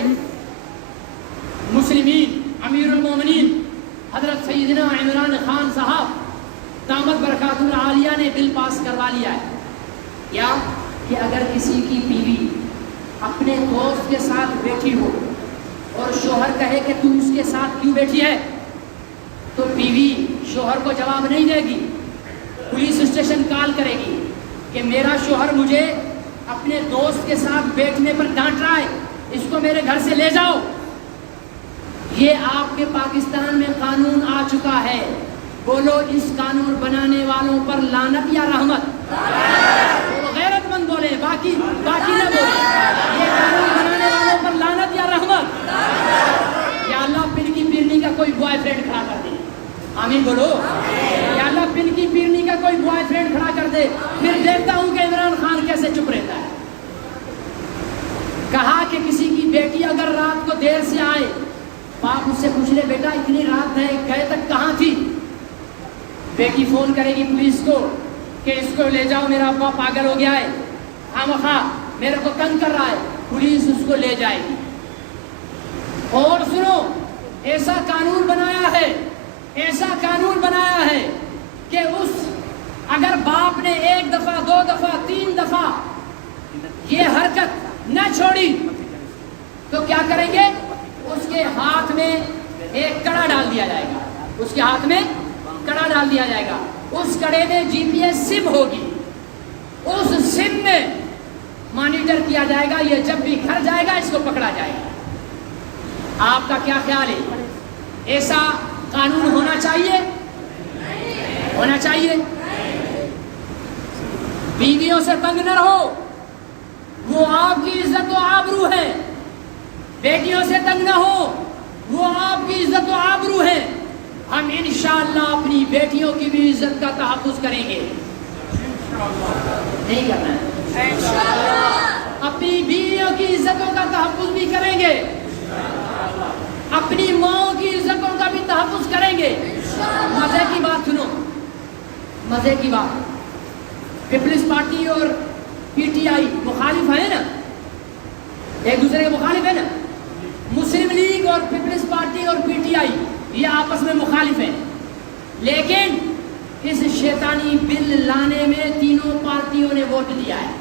مسلمین امیر المومنین حضرت سیدنا عمران خان صاحب دامت برکاتہ العالیہ نے بل پاس کروا لیا ہے، کیا کہ اگر کسی کی بیوی اپنے دوست کے ساتھ بیٹھی ہو اور شوہر کہے کہ تم اس کے ساتھ کیوں بیٹھی ہے، تو بیوی شوہر کو جواب نہیں دے گی، پولیس اسٹیشن کال کرے گی کہ میرا شوہر مجھے اپنے دوست کے ساتھ بیٹھنے پر ڈانٹ رہا ہے، اس کو میرے گھر سے لے جاؤ۔ یہ آپ کے پاکستان میں قانون آ چکا ہے، بولو اس قانون بنانے والوں پر لعنت یا رحمت؟ غیرت مند بولے، باقی نہ بولے، یہ قانون بنانے والوں پر لعنت یا رحمت؟ یا اللہ پن کی پیرنی کا کوئی بوائے فرینڈ کھڑا کر دے، آمین بولو، یا اللہ پن کی پیرنی کا کوئی بوائے فرینڈ کھڑا کر دے، پھر دیکھتا ہوں کہ عمران خان کیسے چپ رہتا ہے۔ کہا کہ کسی کی بیٹی اگر رات کو دیر سے آئے، باپ اس سے پوچھ لے بیٹا اتنی رات ہے گئے تک کہاں تھی، بیٹی فون کرے گی پولیس کو کہ اس کو لے جاؤ میرا ابا پاگل ہو گیا ہے، خامخواہ میرے کو تنگ کر رہا ہے، پولیس اس کو لے جائے گی۔ اور سنو، ایسا قانون بنایا ہے، ایسا قانون بنایا ہے کہ اس اگر باپ نے ایک دفعہ، دو دفعہ، تین دفعہ یہ حرکت نہ چھوڑی تو کیا کریں گے؟ اس کے ہاتھ میں ایک کڑا ڈال دیا جائے گا، اس کے ہاتھ میں کڑا ڈال دیا جائے گا، اس کڑے میں جی پی ایس سم ہوگی، اس سم میں مانیٹر کیا جائے گا، یہ جب بھی گھر جائے گا اس کو پکڑا جائے گا۔ آپ کا کیا خیال ہے؟ ایسا قانون ہونا چاہیے؟ ہونا چاہیے؟ بیویوں سے تنگ نہ رہو، وہ آپ کی عزت و آبرو ہے، بیٹیوں سے تنگ نہ ہو، وہ آپ کی عزت و آبرو ہے، ہم انشاءاللہ اپنی بیٹیوں کی بھی عزت کا تحفظ کریں گے، نہیں کرنا ہے، اپنی بیویوں کی عزتوں کا تحفظ بھی کریں گے، اپنی ماں کی عزتوں کا بھی تحفظ کریں گے۔ مزے کی بات سنو، مزے کی بات، پیپلز پارٹی اور پی ٹی آئی مخالف ہیں نا، ایک دوسرے کے مخالف ہیں نا، مسلم لیگ اور پیپلز پارٹی اور پی ٹی آئی یہ آپس میں مخالف ہیں، لیکن اس شیطانی بل لانے میں تینوں پارٹیوں نے ووٹ دیا ہے،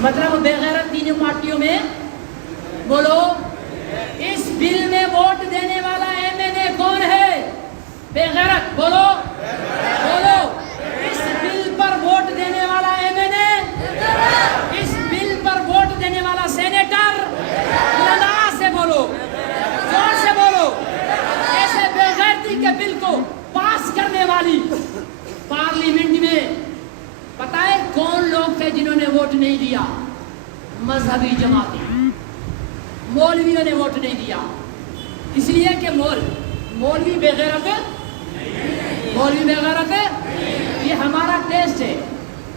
مطلب بے غیرت تینوں پارٹیوں میں، بولو اس بل میں ووٹ دینے والا ایم این اے کون ہے؟ بے غیرت، بولو بولو، اس بل ووٹ نہیں دیا، مذہبی جماعتیں، مولویوں نے ووٹ نہیں دیا، اس لیے کہ مولوی بے غیرت ہے، مولوی بے غیرت ہے۔ یہ ہمارا ٹیسٹ ہے۔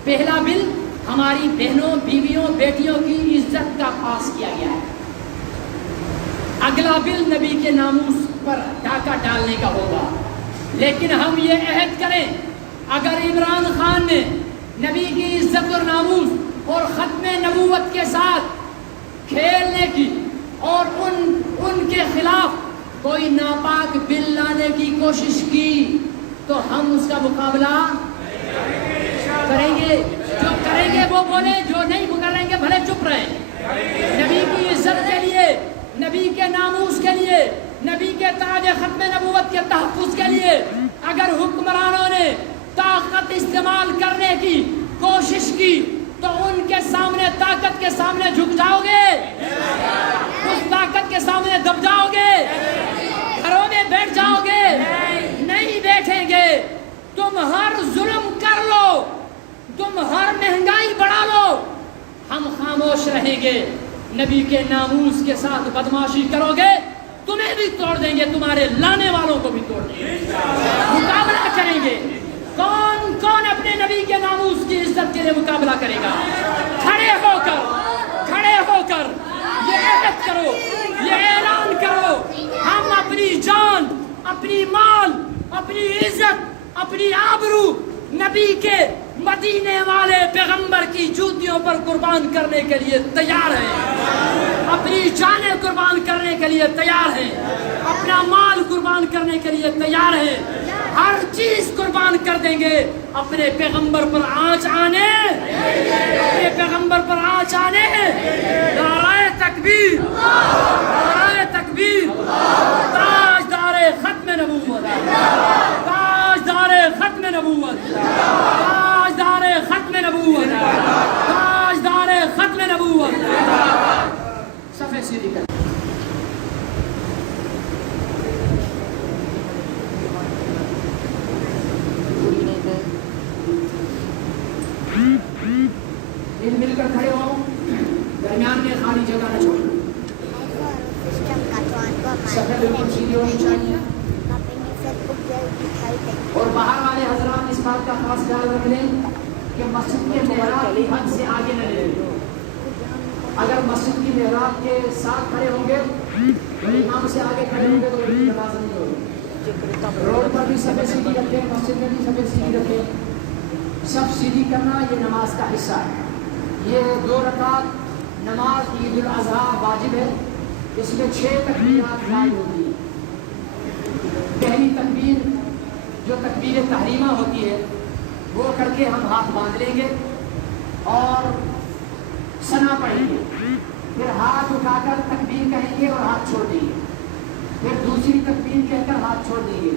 پہلا بل ہماری بہنوں، بیویوں، بیٹیوں کی عزت کا پاس کیا گیا ہے۔ اگلا بل نبی کے ناموس پر ڈاکہ ڈالنے کا ہوگا۔ لیکن ہم یہ عہد کریں، اگر عمران خان نے نبی کی عزت اور ناموس اور ختم نبوت کے ساتھ کھیلنے کی اور ان کے خلاف کوئی ناپاک بل لانے کی کوشش کی تو ہم اس کا مقابلہ کریں گے۔ جو کریں گے وہ بولیں، جو نہیں کریں گے بھلے چپ رہیں۔ نبی کی عزت کے لیے، نبی کے ناموس کے لیے، نبی کے تاج ختم نبوت کے تحفظ کے لیے اگر حکمرانوں نے طاقت استعمال کرنے کی کوشش کی تو ان کے سامنے، طاقت کے سامنے جھک جاؤ گے؟ اس طاقت کے سامنے دب جاؤ گے؟ گھروں میں بیٹھ جاؤ گے؟ نہیں بیٹھیں گے۔ تم ہر ظلم کر لو، تم ہر مہنگائی بڑھا لو، ہم خاموش رہیں گے۔ نبی کے ناموس کے ساتھ بدماشی کرو گے، تمہیں بھی توڑ دیں گے، تمہارے لانے والوں کو بھی توڑ دیں گے۔ مقابلہ کریں گے۔ کون اپنے نبی کے ناموس کی عزت کے لیے مقابلہ کرے گا؟ کھڑے ہو کر یہ عہد کرو، یہ اعلان کرو، ہم اپنی جان، اپنی مال، اپنی عزت، اپنی آبرو نبی کے مدینے والے پیغمبر کی جوتیوں پر قربان کرنے کے لیے تیار ہیں، اپنی جانیں قربان کرنے کے لیے تیار ہیں، اپنا مال قربان کرنے کے لیے تیار ہیں، ہر چیز قربان کر دیں گے اپنے پیغمبر پر آنچ آنے، اپنے پیغمبر پر آنچ آنے۔ نعرہ تکبیر، نعرہ تکبیر، تاجدار ختم نبوت، تاجدار ختم نبوت، تاجدار ختم نبوت، تاجدار ختم نبوت۔ صفحے سیدھی کر۔ مل کر کھڑے ہو، درمیان میں خالی جگہ نہ چھوڑو۔ صفحے بالکل سیدھی ہونی چاہیے۔ اور باہر والے حضرات اس بات کا خاص خیال رکھ لیں کہ مسجد کے محراب کی حد سے آگے نہ لے لیں۔ اگر مسجد کی محراب کے ساتھ کھڑے ہوں گے، امام سے آگے کھڑے ہوں گے تو ان کی نماز نہیں ہوگی۔ روڈ پر بھی صفحے سیدھی رکھیں، مسجد میں بھی صفحے سیدھی رکھیں۔ سب سیدھی کرنا یہ نماز کا حصہ ہے۔ یہ 2 رکعت نماز عید الاضحیٰ واجب ہے، اس میں 6 تکبیرات زائد ہوتی ہیں۔ پہلی تکبیر جو تکبیر تحریمہ ہوتی ہے وہ کر کے ہم ہاتھ باندھ لیں گے اور ثنا پڑھیں گے، پھر ہاتھ اٹھا کر تکبیر کہیں گے اور ہاتھ چھوڑ دیں گے، پھر دوسری تکبیر کہہ کر ہاتھ چھوڑ دیں گے،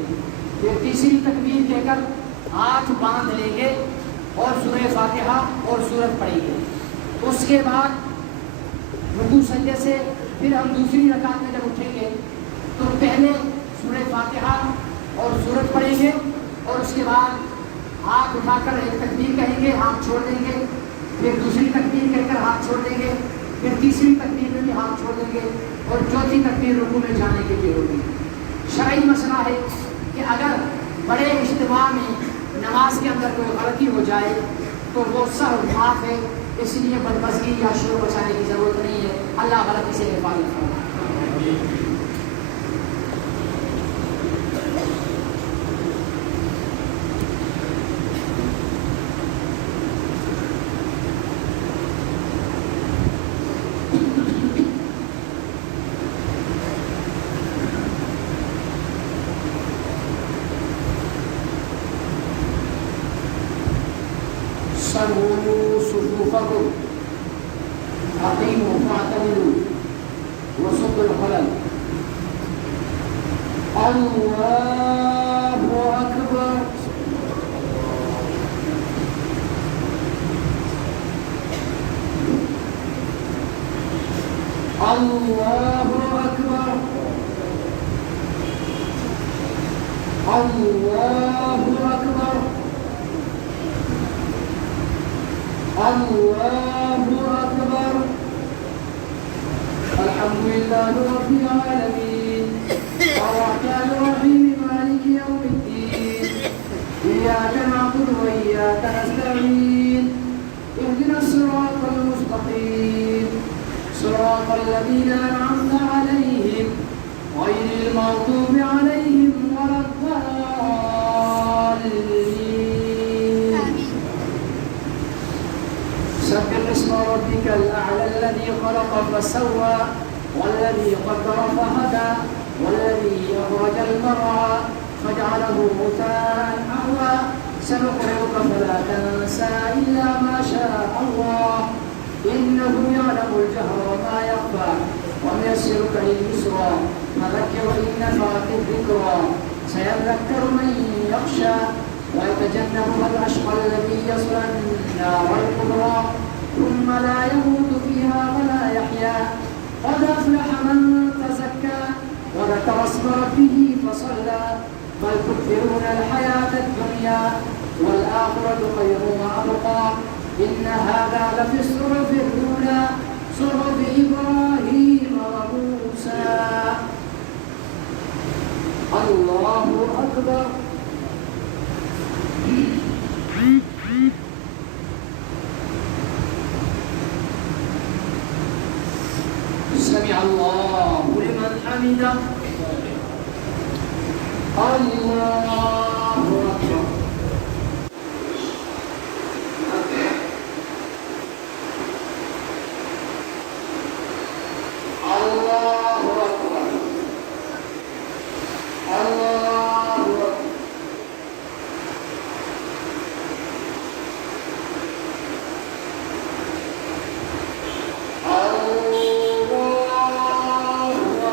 پھر تیسری تکبیر کہہ کر ہاتھ باندھ لیں گے اور سورہ فاتحہ اور سورت پڑھیں گے۔ اس کے بعد رکوع سجدے سے پھر ہم دوسری رکعت میں جب اٹھیں گے تو پہلے سورہ فاتحہ اور سورت پڑھیں گے اور اس کے بعد ہاتھ اٹھا کر ایک تکبیر کہیں گے، ہاتھ چھوڑ دیں گے، پھر دوسری تکبیر کہہ کر ہاتھ چھوڑ دیں گے، پھر تیسری تکبیر میں بھی ہاتھ چھوڑ دیں گے اور چوتھی تکبیر رکوع میں جانے کے لیے ہوگی۔ شرعی مسئلہ ہے کہ اگر بڑے اجتماع میں نماز کے اندر کوئی غلطی ہو جائے تو وہ سہو معاف ہے، اس لیے بدمزگی یا شور مچانے کی ضرورت نہیں ہے۔ اللہ غلطی سے حفاظت فرمائے۔ سووا صفوفكم أقيموا واعتدلوا وسدوا الخلل۔ الله أكبر۔ الله أكبر۔ الله أكبر۔ الله أكبر. الحمد لله رب العالمين الرحمن الرحيم مالك يوم الدين إياك نعبد وإياك نستعين اهدنا الصراط المستقيم صراط الذين أنعمت عليهم غير المغضوب عليهم ولا الضالين. سبح اسم ربك الأعلى الذي خلق فسوى والذي قدر فهدى والذي أخرج المرعى فجعله غثاء أحوى سنقرئك فلا تنسى إلا ما شاء الله إنه يعلم الجهر وما يخفى ونيسرك لليسرى فذكر إن نفعت الذكرى سيذكر من يخشى ويتجنبها الأشقى الذي يصلى النار الكبرى ثم لا يموت فيها ولا يحيا قد أفلح من تزكى وذكر اسم ربه فصلى بل تؤثرون الحياة الدنيا والآخرة خير وأبقى إن هذا لفي الصحف الأولى صحف إبراهيم وموسى. الله أكبر. سمع الله لمن حمده. الله أكبر. الله أكبر. الله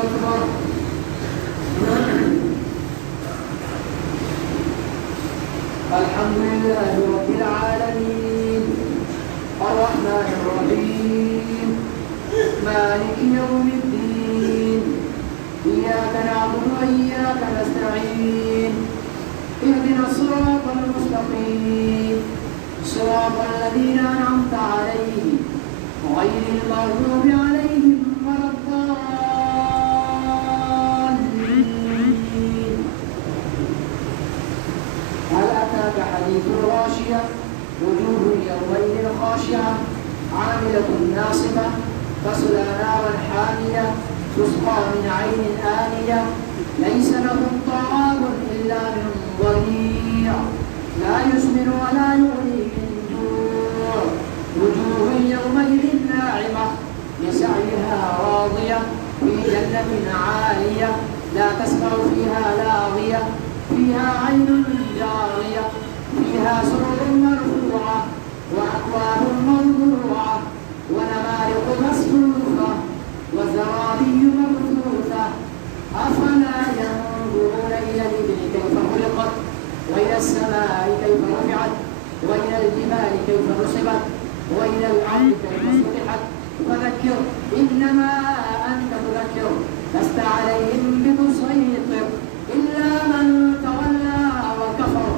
أكبر. الحمد لله رب العالمين الرحمن الرحيم مالك يوم الدين إياك نعبد وإياك نستعين اهدنا الصراط المستقيم صراط الذين أنعمت عليهم غير المغضوب عليهم ولا الضالين. هل أتاك حديث الغاشية وجوه يومئذ خاشعة عاملة ناصبة تصلى نارا حامية تسقى من عين آنية ليس لهم طعام إلا من ضريع لا يسمن ولا يغني من جوع وجوه يومئذ ناعمة لسعيها راضية في جنة عالية لا تسمع فيها لاغية فيها عين جارية فيها سرر مرفوعة وأكواب موضوعة ونمارق مصفوفة وزرابي مبثوثة أفلا ينظرون إلى الإبل كيف خلقت وإلى السماء كيف رفعت وإلى الجبال كيف نصبت وإلى الأرض كيف سطحت فذكر إنما أنت مذكر لست عليهم بمسيطر إلا من تولى وكفر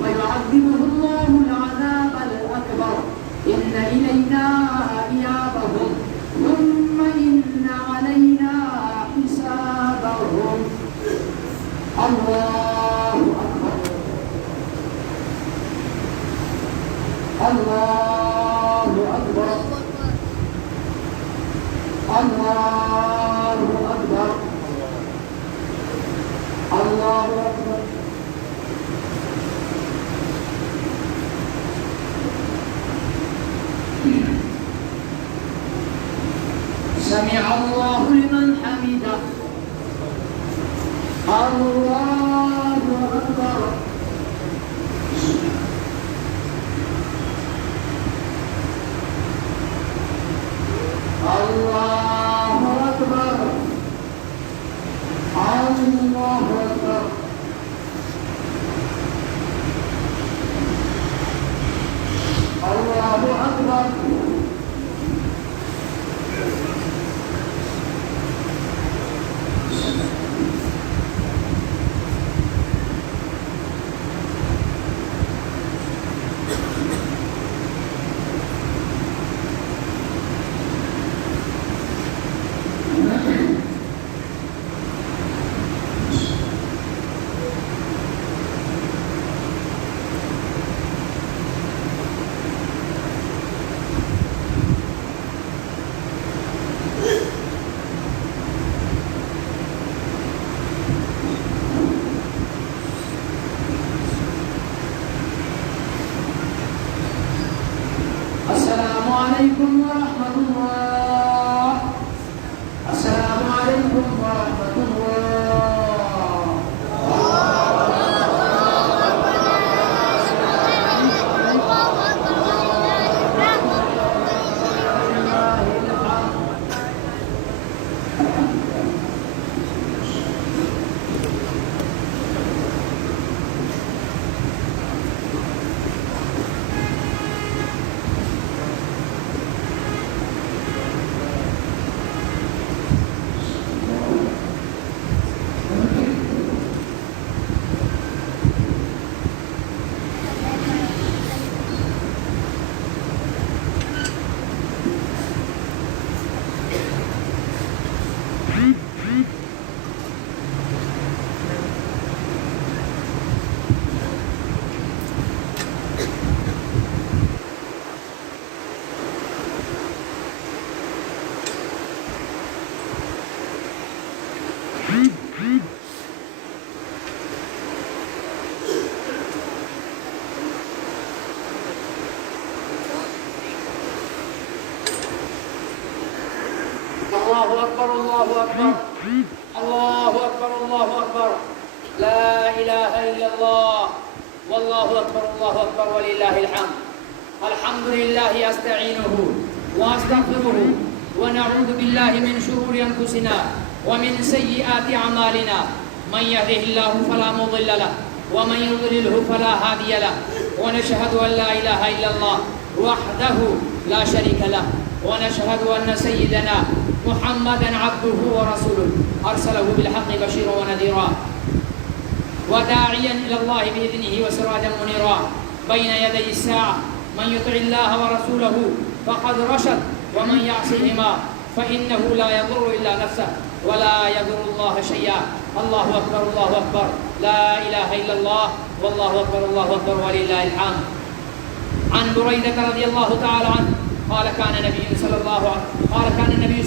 ويعذبه الله العذاب الأكبر إن إلينا إيابهم ثم إن علينا حسابهم. الله أكبر. الله أكبر. الله أكبر. الله أكبر. سمع الله لمن حمده. الله أكبر. الله أكبر. الله أكبر. الله أكبر. عليكم ورحمة الله. السلام عليكم ورحمة الله. الله أكبر الله أكبر الله أكبر الله أكبر لا إله إلا الله والله أكبر الله أكبر ولله الحمد. الحمد لله أستعينه وأستغفره ونعوذ بالله من شرور أنفسنا ومن سيئات أعمالنا. من يهده الله فلا مضل له ومن يضلله فلا هادي له. ونشهد أن لا إله إلا الله وحده لا شريك له. ونشهد أن سيدنا محمدا عبده ورسوله أرسله بالحق بشيرا ونذيرا وداعيا إلى الله بإذنه وسراجا منيرا بين يدي الساعة. من يطع الله ورسوله فقد رشد ومن يعصهما فإنه لا يضر إلا نفسه ولا يضر الله شيئا. الله أكبر الله أكبر لا إله إلا الله والله أكبر الله أكبر ولله الحمد. عن بريدة رضي الله تعالى عنه قال كان النبي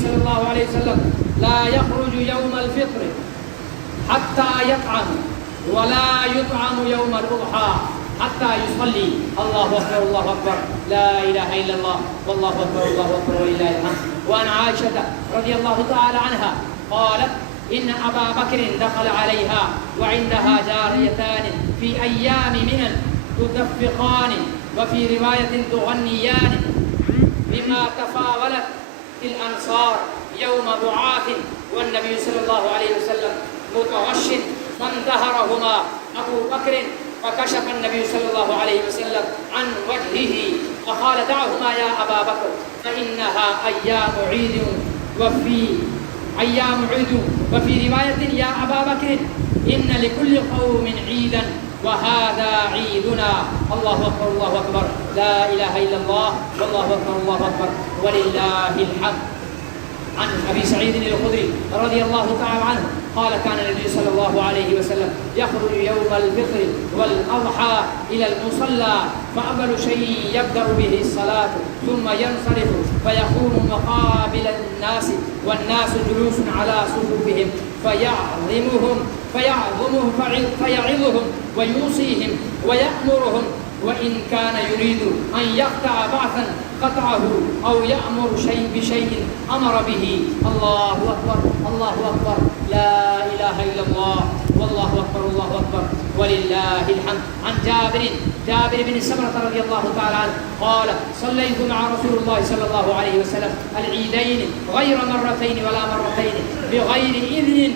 صلى الله عليه وسلم لا يخرج يوم الفطر حتى يطعم ولا يطعم يوم الأضحى حتى يصلي. الله أكبر الله أكبر لا إله إلا الله والله أكبر الله أكبر ولله الحمد. وعن عائشة رضي الله تعالى عنها قالت إن أبا بكر دخل عليها وعندها جاريتان في أيام منى تدفقان وفي رواية تغنيان بما تفاولت الأنصار يوم بعاث والنبي صلى الله عليه وسلم متغش فانتهرهما أبو بكر فكشف النبي صلى الله عليه وسلم عن وجهه وقال دعهما يا أبا بكر فإنها أيام عيد وفي رواية يا أبا بكر إن لكل قوم عيدا وهذا عيدنا. الله أكبر الله أكبر لا إله إلا الله والله أكبر الله أكبر ولله الحمد. عن أبي سعيد الخدري رضي الله تعالى عنه قال كان النبي صلى الله عليه وسلم يخرج يوم الفطر والأضحى إلى المصلى فأول شيء يبدأ به الصلاة ثم ينصرف فيقوم مقابل الناس والناس جلوس على صفوفهم فيعظهم ويوصيهم ويأمرهم وإن كان يريد أن يقطع بعثا قطعه أو يأمر بشيء أمر به. الله أكبر الله أكبر لا إله إلا الله والله أكبر الله أكبر ولله الحمد. عن جابر بن سمرة رضي الله تعالى عنه قال صليت مع رسول الله صلى الله عليه وسلم العيدين غير مرتين ولا مرتين بغير إذن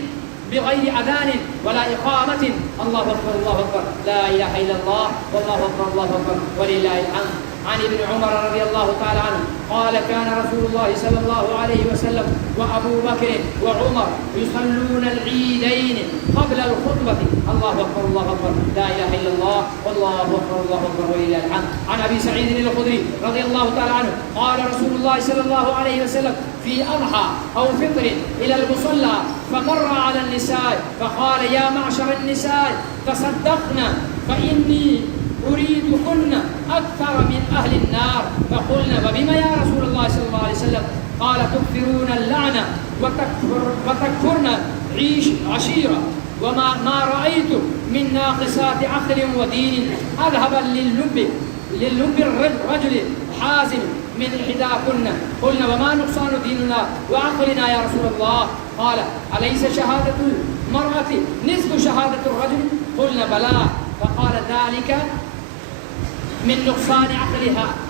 بغير أذان ولا إقامة. الله أكبر الله أكبر لا إله إلا الله والله أكبر الله أكبر ولله الحمد. عن ابن عمر رضي الله تعالى عنه قال كان رسول الله صلى الله عليه وسلم وأبو بكر وعمر يصلون العيدين قبل الخطبة. الله أكبر الله أكبر لا إله إلا الله والله أكبر الله أكبر ولله الحمد. عن أبي سعيد الخدري رضي الله تعالى عنه قال رسول الله صلى الله عليه وسلم في أضحى أو فطر إلى المصلى فمر على النساء فقال يا معشر النساء تصدقن فإني أريدكن أكثر من أهل النار. فقلنا وبما يا رسول الله صلى الله عليه وسلم؟ قال تكثرون اللعنة وتكفرن عشيرة وما رأيت من ناقصات عقل ودين أذهبا للب الرجل حازم من إحداكن. قلنا وما نقصان ديننا وعقلنا يا رسول الله؟ قال أليس شهادة المرأة نصف شهادة الرجل؟ قلنا بلى. فقال ذلك من نقصان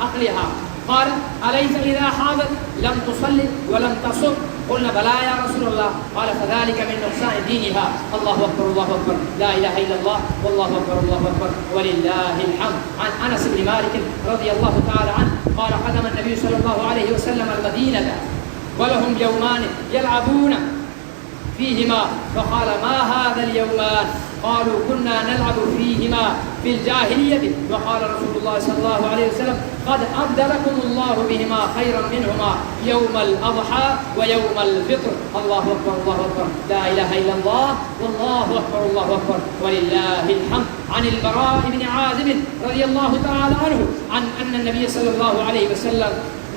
عقلها. قال أليس إذا حاضت لم تصلي ولم تصم؟ قلنا بلى يا رسول الله. قال فذلك من نقصان دينها. الله أكبر الله أكبر، لا إله إلا الله، والله أكبر الله أكبر ولله الحمد. عن أنس بن مالك رضي الله تعالى عنه قال قدم النبي صلى الله عليه وسلم المدينة ولهم يومان يلعبون فيهما، فقال ما هذا اليومان؟ قالوا كنا نلعب فيهما في الجاهلية. وقال رسول الله صلى الله عليه وسلم قد أبدلكم الله بهما خيرا منهما يوم الأضحى ويوم الفطر. الله أكبر الله أكبر، لا إله إلا الله، والله أكبر الله أكبر ولله الحمد. عن البراء بن عازب رضي الله تعالى عنه أن النبي صلى الله عليه وسلم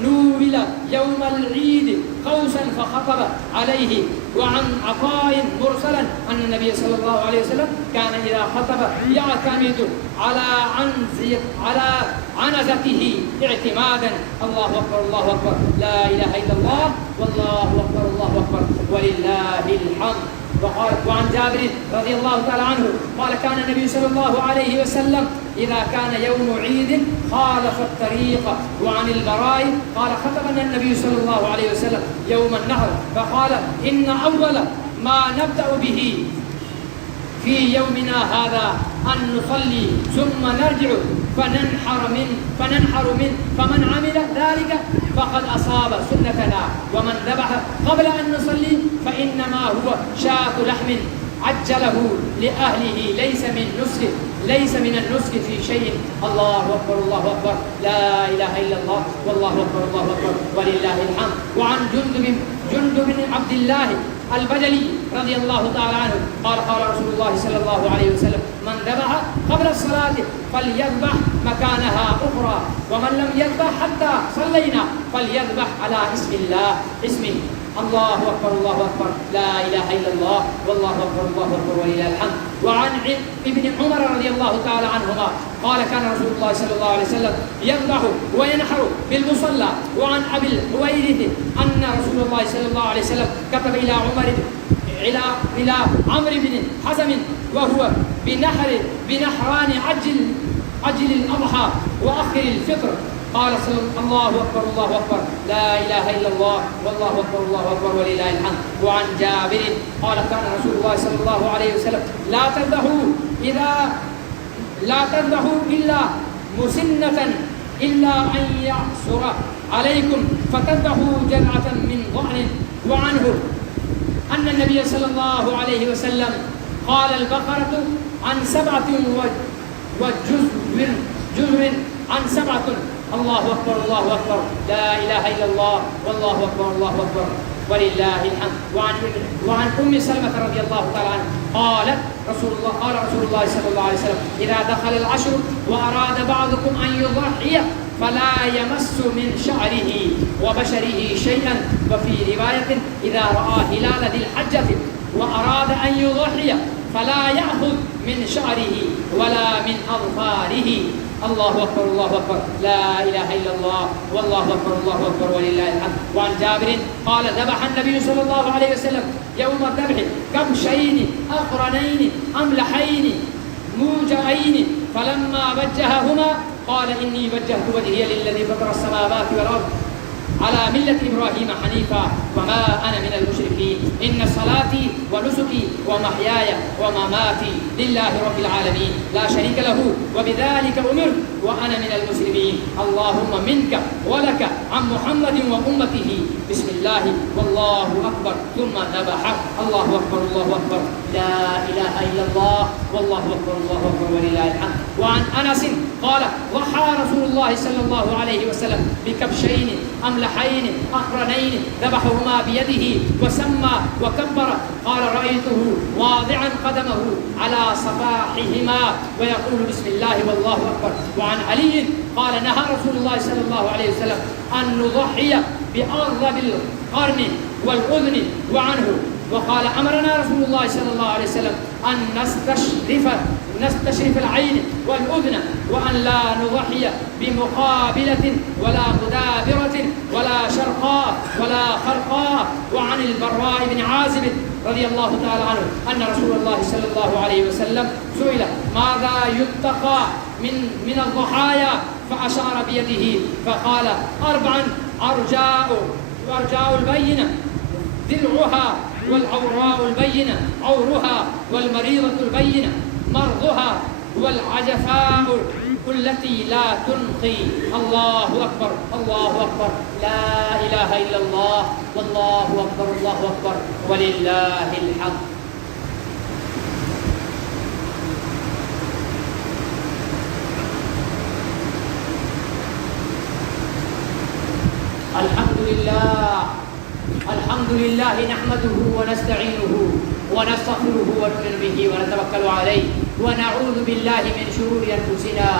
نوبل يوم العيد قوسا فخطب عليه. وعن عطاء مرسلا أن النبي صلى الله عليه وسلم كان إذا خطب يعتمد على عنزته اعتمادا. الله أكبر الله أكبر، لا إله إلا الله، والله أكبر الله أكبر ولله الحمد. وعن جابر رضي الله تعالى عنه قال كان النبي صلى الله عليه وسلم إذا كان يوم عيد خالف الطريق. وعن البراء قال خطبنا النبي صلى الله عليه وسلم يوم النحر فقال إن أول ما نبدأ به في يومنا هذا أن نصلي ثم نرجع فننحر منه فمن عمل ذلك فقد أصاب سنتنا، ومن ذبح قبل أن نصلي فإنما هو شاة لحم عجله لأهله ليس من النسك في شيء. الله أكبر الله أكبر، لا إله إلا الله، والله أكبر الله أكبر ولله الحمد. وعن جندب بن عبد الله البجلي رضي الله تعالى عنه قال رسول الله صلى الله عليه وسلم من ذبح قبل الصلاة فليذبح مكانها أخرى، ومن لم يذبح حتى صلينا فليذبح على اسمه. الله أكبر الله أكبر، لا إله إلا الله، والله أكبر الله أكبر ولله الحمد. وعن ابن عمر رضي الله تعالى عنهما قال كان رسول الله صلى الله عليه وسلم يذبح وينحر بالمصلى. وعن أبي الحويرث أن رسول الله صلى الله عليه وسلم كتب إلى عمرو بن حزم وهو بنحران عجل الأضحى وأخر الفطر. قال الله أكبر الله أكبر، لا إله إلا الله، والله أكبر الله أكبر ولله الحمد. وعن جابر قال كان رسول الله صلى الله عليه وسلم لا تذبحوا إلا مسنة إلا أن يعصر عليكم فتذبحوا جذعة من ضأن. وعنه أن النبي صلى الله عليه وسلم قال البقرة عن 7 وجزء عن 7. الله أكبر الله أكبر، لا إله إلا الله، والله أكبر الله أكبر ولله الحمد. وعن أم سلمة رضي الله تعالى عنها قال رسول الله صلى الله عليه وسلم إذا دخل العشر وأراد بعضكم أن يضحي فلا يمس من شعره وبشره شيئا. وفي رواية إذا رأى هلال ذي الحجة وأراد أن يضحي فلا يأخذ من شعره ولا من أظفاره. الله أكبر الله أكبر، لا إله إلا الله، والله أكبر الله أكبر ولله الحمد. وعن جابر قال ذبح النبي صلى الله عليه وسلم يوم الذبح كبشين أقرنين أملحين موجعين فلما وجههما قال إني وجهت وجهي للذي فطر السماوات والأرض على ملة إبراهيم حنيفا وما أنا من المشركين إن صلاتي ونسكي ومحياي ومماتي لله رب العالمين لا شريك له وبذلك أمرت وأنا من المسلمين. اللهم منك ولك عن محمد وأمته بسم الله والله أكبر ثم ذبح. الله أكبر الله أكبر، لا إله إلا الله، والله أكبر الله أكبر ولله الحمد. وعن أنس قال ضحى رسول الله صلى الله عليه وسلم بكبشين أملحين أقرنين ذبحهما بيده وسمى وكبر. قال رأيته واضعا قدمه على صفاحهما ويقول بسم الله والله أكبر. وعن علي قال نهى رسول الله صلى الله عليه وسلم أن نضحي بأرض القرن والأذن. وعنه وقال أمرنا رسول الله صلى الله عليه وسلم أن نستشرف العين والأذن وأن لا نضحي بمقابلة ولا مدابرة ولا شرقاء ولا خرقاء. وعن البراء بن عازب رضي الله تعالى عنه أن رسول الله صلى الله عليه وسلم سئل ماذا يتقى من الضحايا فأشار بيده فقال 4 أرجاء البينة ذرعها والعوراء البينة عورها والمريضة البينة مرضها والعجفاء التي لا تنقي. الله أكبر الله أكبر لا إله إلا الله والله أكبر الله أكبر ولله الحمد. الحمد لله نحمده ونستعينه ونستغفره ونؤمن به ونتوكل عليه ونعوذ بالله من شرور أنفسنا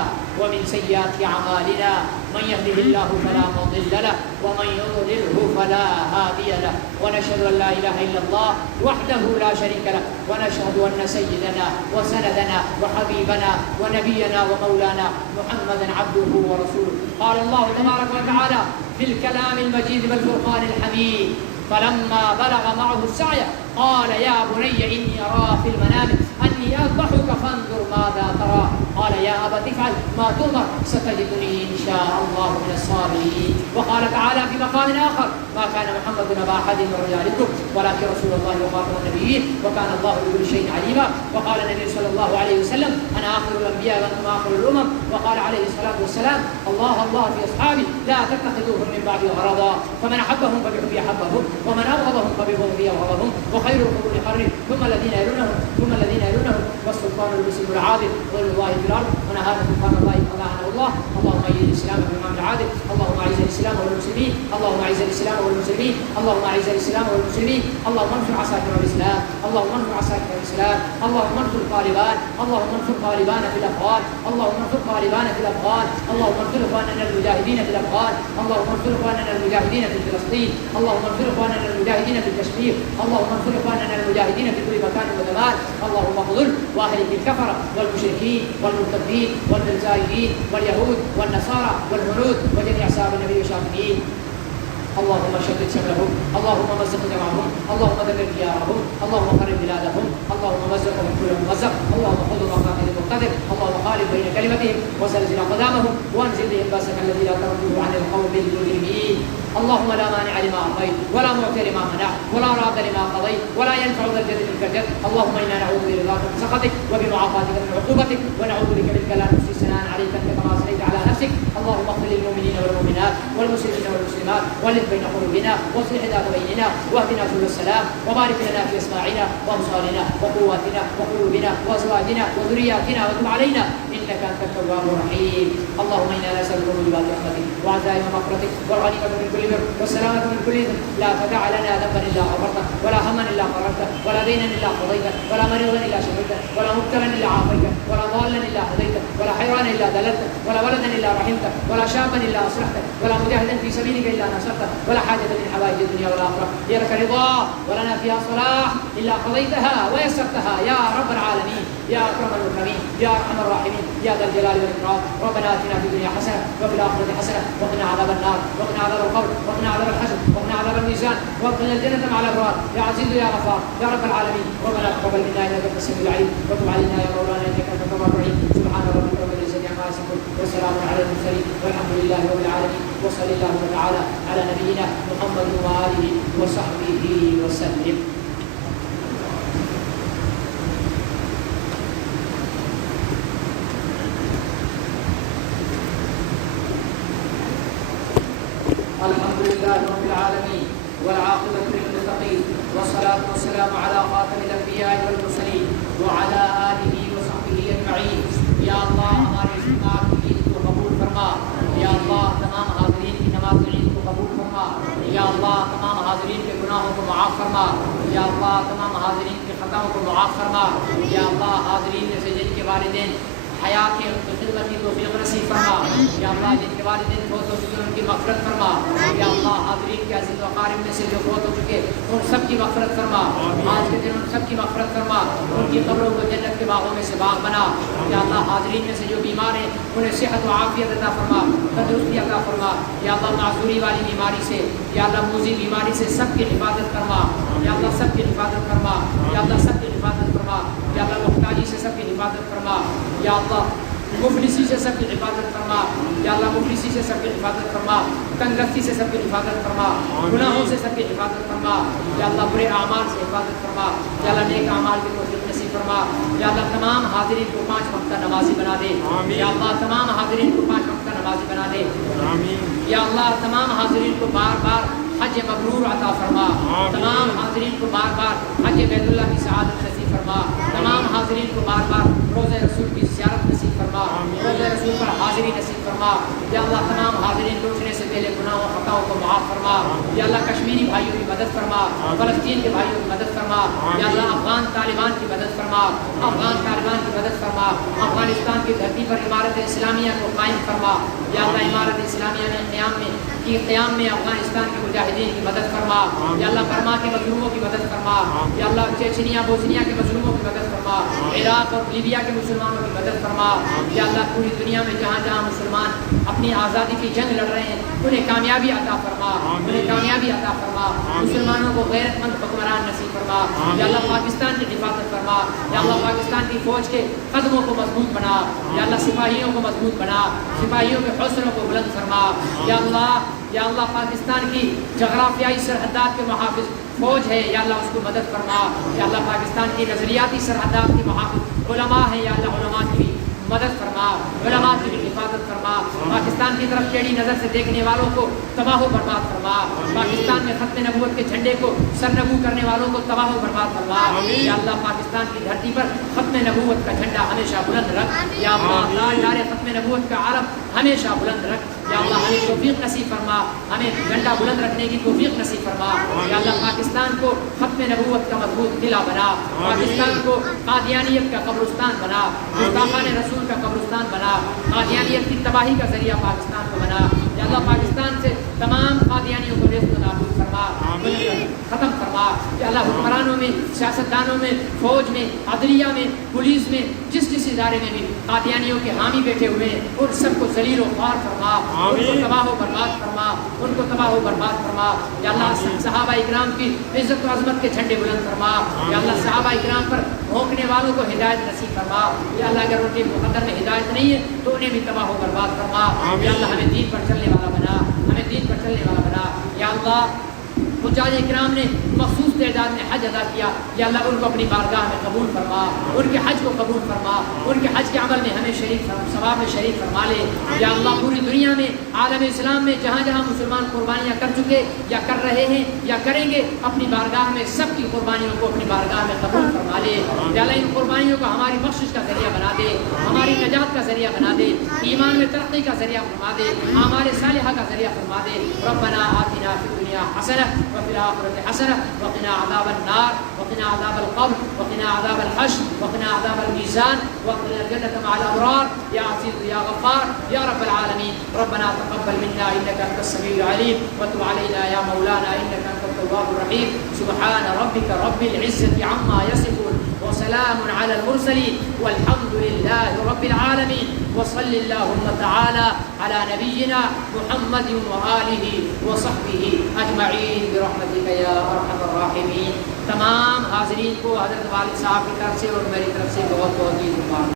ومن سيئات أعمالنا من يهده الله فلا مضل له ومن يضلله فلا هادي له ونشهد أن لا إله إلا الله وحده لا شريك له ونشهد أن سيدنا وسندنا وحبيبنا ونبينا ومولانا محمدا عبده ورسوله. قال الله تبارك وتعالى في الكلام المجيد والفرقان الحميد فلما بلغ معه السعي قال يا بني إني أرى في المنام أني أذبحك فانظر ماذا ترى قال يا أبت افعل ما تؤمر ستجدني إن شاء الله من الصابرين. وقال تعالى في مقام آخر ما كان محمد أبا أحد من رجالكم ولكن رسول الله وخاتم النبيين وكان الله بكل شيء عليما. وقال النبي صلى الله عليه وسلم أنا آخر الأنبياء وأنتم آخر الأمم. وقال عليه الصلاة والسلام الله الله في أصحابي لا تتخذوهم من بعد غرضا فمن أحبهم فبحبي أحبهم ومن أبغضهم فببغضي أبغضهم وخير القرون قرني ثم الذين يلونهم ثم الذين يلونهم والسلطان المسلم العادل ظلم الله في الأرض ونهانا سبحان الله فلاحنا الله. اللهم أعز الإسلام بالإمام العادل اللهم أعز الإسلام والمسلمين اللهم أعز الإسلام والمسلمين اللهم أعز الإسلام والمسلمين اللهم انصر عساكر الإسلام اللهم انصر عساكر الإسلام اللهم انصر طالبان اللهم انصر طالبان في الأفغان اللهم انصر طالبان في الأفغان اللهم انصر إخواننا المجاهدين في الأفغان اللهم انصر إخواننا المجاهدين في فلسطين اللهم انصر إخواننا المجاهدين في كشمير اللهم انصر إخواننا المجاهدين في كل مكان وزمان. اللهم اخذل وأهلك الكفرة والمشركين والمرتدين والملزائين واليهود والنصارى والهنود وجميع أصحاب النبي والشافعين. اللهم شتت شملهم اللهم مزق جمعهم اللهم دمر ديارهم اللهم خرب بلادهم اللهم مزقهم كل ممزق اللهم خذهم مقاتل المقتدر اللهم خالف بين كلمتهم وزلزل أقدامهم وانزل بهم باسك الذي لا ترده عن القوم المجرمين. اللهم لا مانع لما أعطيت ولا معطي لما منعت ولا راد لما قضيت ولا ينفع ذا الجد منك الجد. اللهم إنا نعوذ برضاك من سخطك وبمعافاتك من عقوبتك ونعوذ بك منك لا نحصي ثناء عليك أنت كما أثنيت على نفسك. اللهم اغفر للمؤمنين والمؤمنات والمسلمين والمسلمات والف بين قلوبنا واصلح ذات بيننا واهدنا سبل السلام وبارك لنا في أسماعنا وأبصارنا وقواتنا وقلوبنا وأزواجنا وذرياتنا وتب علينا إنك أنت التواب الرحيم. اللهم إنا نسألك موجبات رحمتك وعزائم مغفرتك والغنيمة من كل بر والسلامة من كل إثم. لا تدع لنا ذنبا إلا غفرته ولا هما إلا فرجته ولا دينا إلا قضيته ولا مريضا إلا شفيته ولا مبتلا إلا عافيته ولا ضالا إلا هديته ولا حيرانا إلا دللته ولا ولدا إلا رحمته ولا شابا إلا أصلحته ولا مجاهدا في سبيلك إلا نصرته ولا حاجة من حوائج الدنيا والآخرة هي لك رضا ولنا فيها صلاح إلا قضيتها ويسرتها يا رب العالمين يا أكرم المكرمين يا أرحم الراحمين يا ذا الجلال والإكرام. ربنا آتنا في الدنيا حسنة وفي الآخرة حسنة وقنا عذاب النار وقنا عذاب القبر وقنا عذاب الحشر وقنا عذاب الميزان وادخلنا الجنة مع الأبرار يا عزيز يا غفار يا رب العالمين. ربنا تقبل منا إنك أنت السميع العليم وتب علينا يا مولانا إنك أنت التواب الرحيم. سبحان ربك رب العزة عما يصفون وسلام على المرسلين والحمد لله رب العالمين. وصلى الله تعالى على نبينا محمد وآله وصحبه وسلم. الحمد لله رب العالمين والعاقبة للمتقين والصلاة والسلام على خاتم الأنبياء والمرسلين وعلى آله وصحبه أجمعين. یا اللہ ہمارے اجتماع کی عید کو قبول فرما. یا اللہ تمام حاضرین کی نماز عید کو قبول فرما. یا اللہ تمام حاضرین کے گناہوں کو معاف فرما. یا اللہ تمام حاضرین کے خطاؤں کو معاف فرما. یا اللہ حاضرین میں سے جن کے والدین حیات کے خدمت کی توفیق نصیب فرما یا اللہ جن کے والدین فوت ہو چکے ان کی مغفرت فرما یا اللہ حاضرین کے عزیز و اقارب میں سے جو فوت ہو چکے ان سب کی مغفرت فرما آج کے دن ان سب کی مغفرت فرما ان کی قبروں کو جنت کے باغوں میں سے باغ بنا یا اللہ حاضرین میں سے جو بیمار ہیں انہیں صحت و عافیت عطا فرما تندرستی عطا فرما یا اللہ معذوری والی بیماری سے یا اللہ موذی بیماری سے سب کی حفاظت فرما یا اللہ سب کی حفاظت فرما یا اللہ سب کی حفاظت فرما یا اللہ محتاجی سے سب کی حفاظت فرما یا اللہ مفلسی سے سب کی حفاظت فرما یا اللہ مفلسی سے سب کی حفاظت فرما تنگستی سے سب کی حفاظت فرما گناہوں سے سب کی حفاظت فرما یا اللہ برے اعمال سے حفاظت فرما یا اللہ نیک اعمال کی توفیق نصیب فرما یا اللہ تمام حاضرین کو 5 وقت کا نمازی بنا دے یا اللہ تمام حاضرین کو 5 وقت کا نمازی بنا دے یا اللہ تمام حاضرین کو بار بار حج مبرور عطا فرما تمام حاضرین کو بار بار حج بیت اللہ کی سعادت نصیب فرما تمام حاضرین کو بار بار روضہ رسول کی زیارت نصیب فرما روضہ رسول پر حاضری نصیب فرما یا اللہ تمام حاضرین کو اٹھنے سے پہلے گناہوں خطاؤں کو معاف فرما یا اللہ کشمیری بھائیوں کی مدد فرما فلسطین کے بھائیوں کی مدد فرما یا اللہ افغان طالبان کی مدد فرما افغان طالبان کی مدد فرما افغانستان کی دھرتی پر عمارت اسلامیہ کو قائم فرما یا اللہ عمارت اسلامیہ میں قیام میں افغانستان کے مجاہدین کی مدد فرما یا اللہ برما کے مظلوموں کی مدد فرما یا اللہ چیچنیا بوسنیا کے مظلوموں کی مدد فرما عراق اور لیبیا کے مسلمانوں کی مدد فرما یا اللہ پوری دنیا میں جہاں جہاں مسلمان اپنی آزادی کی جنگ لڑ رہے ہیں انہیں کامیابی عطا فرما انہیں کامیابی عطا فرما مسلمانوں کو غیرت مند حکمران نصیب فرما یا اللہ پاکستان کی حفاظت فرما یا اللہ پاکستان کی فوج کے قدموں کو مضبوط بنا یا اللہ سپاہیوں کو مضبوط بنا سپاہیوں کے حوصلوں کو بلند فرما یا اللہ پاکستان کی جغرافیائی سرحدات کے محافظ فوج ہے یا اللہ اس کو مدد فرما یا اللہ پاکستان کی نظریاتی سرحدات کے محافظ علماء ہیں یا اللہ علماء کی مدد فرما علماء کی حفاظت فرما پاکستان کی طرف ٹیڑھی نظر سے دیکھنے والوں کو تباہ و برباد فرما پاکستان میں ختم نبوت کے جھنڈے کو سرنگو کرنے والوں کو تباہ و برباد فرما یا اللہ پاکستان کی دھرتی پر ختم نبوت کا جھنڈا ہمیشہ بلند رکھ یا اللہ ختم نبوت کا عرب ہمیشہ بلند رکھ یا اللہ ہمیں توفیق نصیب فرما ہمیں جھنڈا بلند رکھنے کی توفیق نصیب فرما یا اللہ پاکستان کو ختم نبوت کا مضبوط قلعہ بنا پاکستان کو قادیانیت کا قبرستان بنا مصطفیٰ رسول کا قبرستان بنا قادیانیت کی تباہی کا ذریعہ پاکستان کو بنا یا اللہ پاکستان سے تمام قادیانیوں کو ریست و نابود فرما ختم فرما یا اللہ حکمرانوں میں سیاستدانوں میں فوج میں عدلیہ میں پولیس میں جس ادارے میں بھی قادیانیوں کے حامی بیٹھے ہوئے ہیں ان سب کو ذلیل و خوار فرما ان کو تباہ و برباد فرما ان کو تباہ و برباد فرما یا اللہ صحابہ اکرام کی عزت و عظمت کے جھنڈے بلند فرما یا اللہ صحابہ اکرام پر بھونکنے والوں کو ہدایت نصیب فرما یا اللہ اگر ان کے مقدر میں ہدایت نہیں ہے تو انہیں بھی تباہ و برباد فرما یا اللہ ہمیں دین پر چلنے والا بنا ہمیں دین پر چلنے والا بنا یا اللہ حجاج اکرام نے مخصوص تعداد میں حج ادا کیا یا اللہ ان کو اپنی بارگاہ میں قبول فرما ان کے حج کو قبول فرما ان کے حج کے عمل میں ہمیں شریک ثواب میں شریک فرما لے یا اللہ پوری دنیا میں عالم اسلام میں جہاں جہاں مسلمان قربانیاں کر چکے یا کر رہے ہیں یا کریں گے اپنی بارگاہ میں سب کی قربانیوں کو اپنی بارگاہ میں قبول فرما لے یا اللہ ان قربانیوں کو ہماری بخشش کا ذریعہ بنا دے ہماری نجات کا ذریعہ بنا دے ایمان میں ترقی کا ذریعہ فرما دے ہمارے صالحہ کا ذریعہ فرما دے ربنا آتنا فی الدنیا حسنہ وفي الآخرة حسنة وقنا عذاب النار وقنا عذاب القبر وقنا عذاب الحشر وقنا عذاب الميزان وقنا الجنة مع الأبرار يا عزيز يا غفار يا رب العالمين ربنا تقبل منا إنك أنت السميع العليم وتب علينا يا مولانا إنك أنت التواب الرحيم سبحان ربك رب العزة عما يصفون وسلام على المرسلين والحمد لله رب العالمين وصل اللهم تعالى على نبينا محمد وآله وصحبه أجمعين برحمتك يا أرحم الراحمين تمام حاضرین کو حضرت والد صاحب کی طرف سے اور میری طرف سے بہت بہت عید مبارک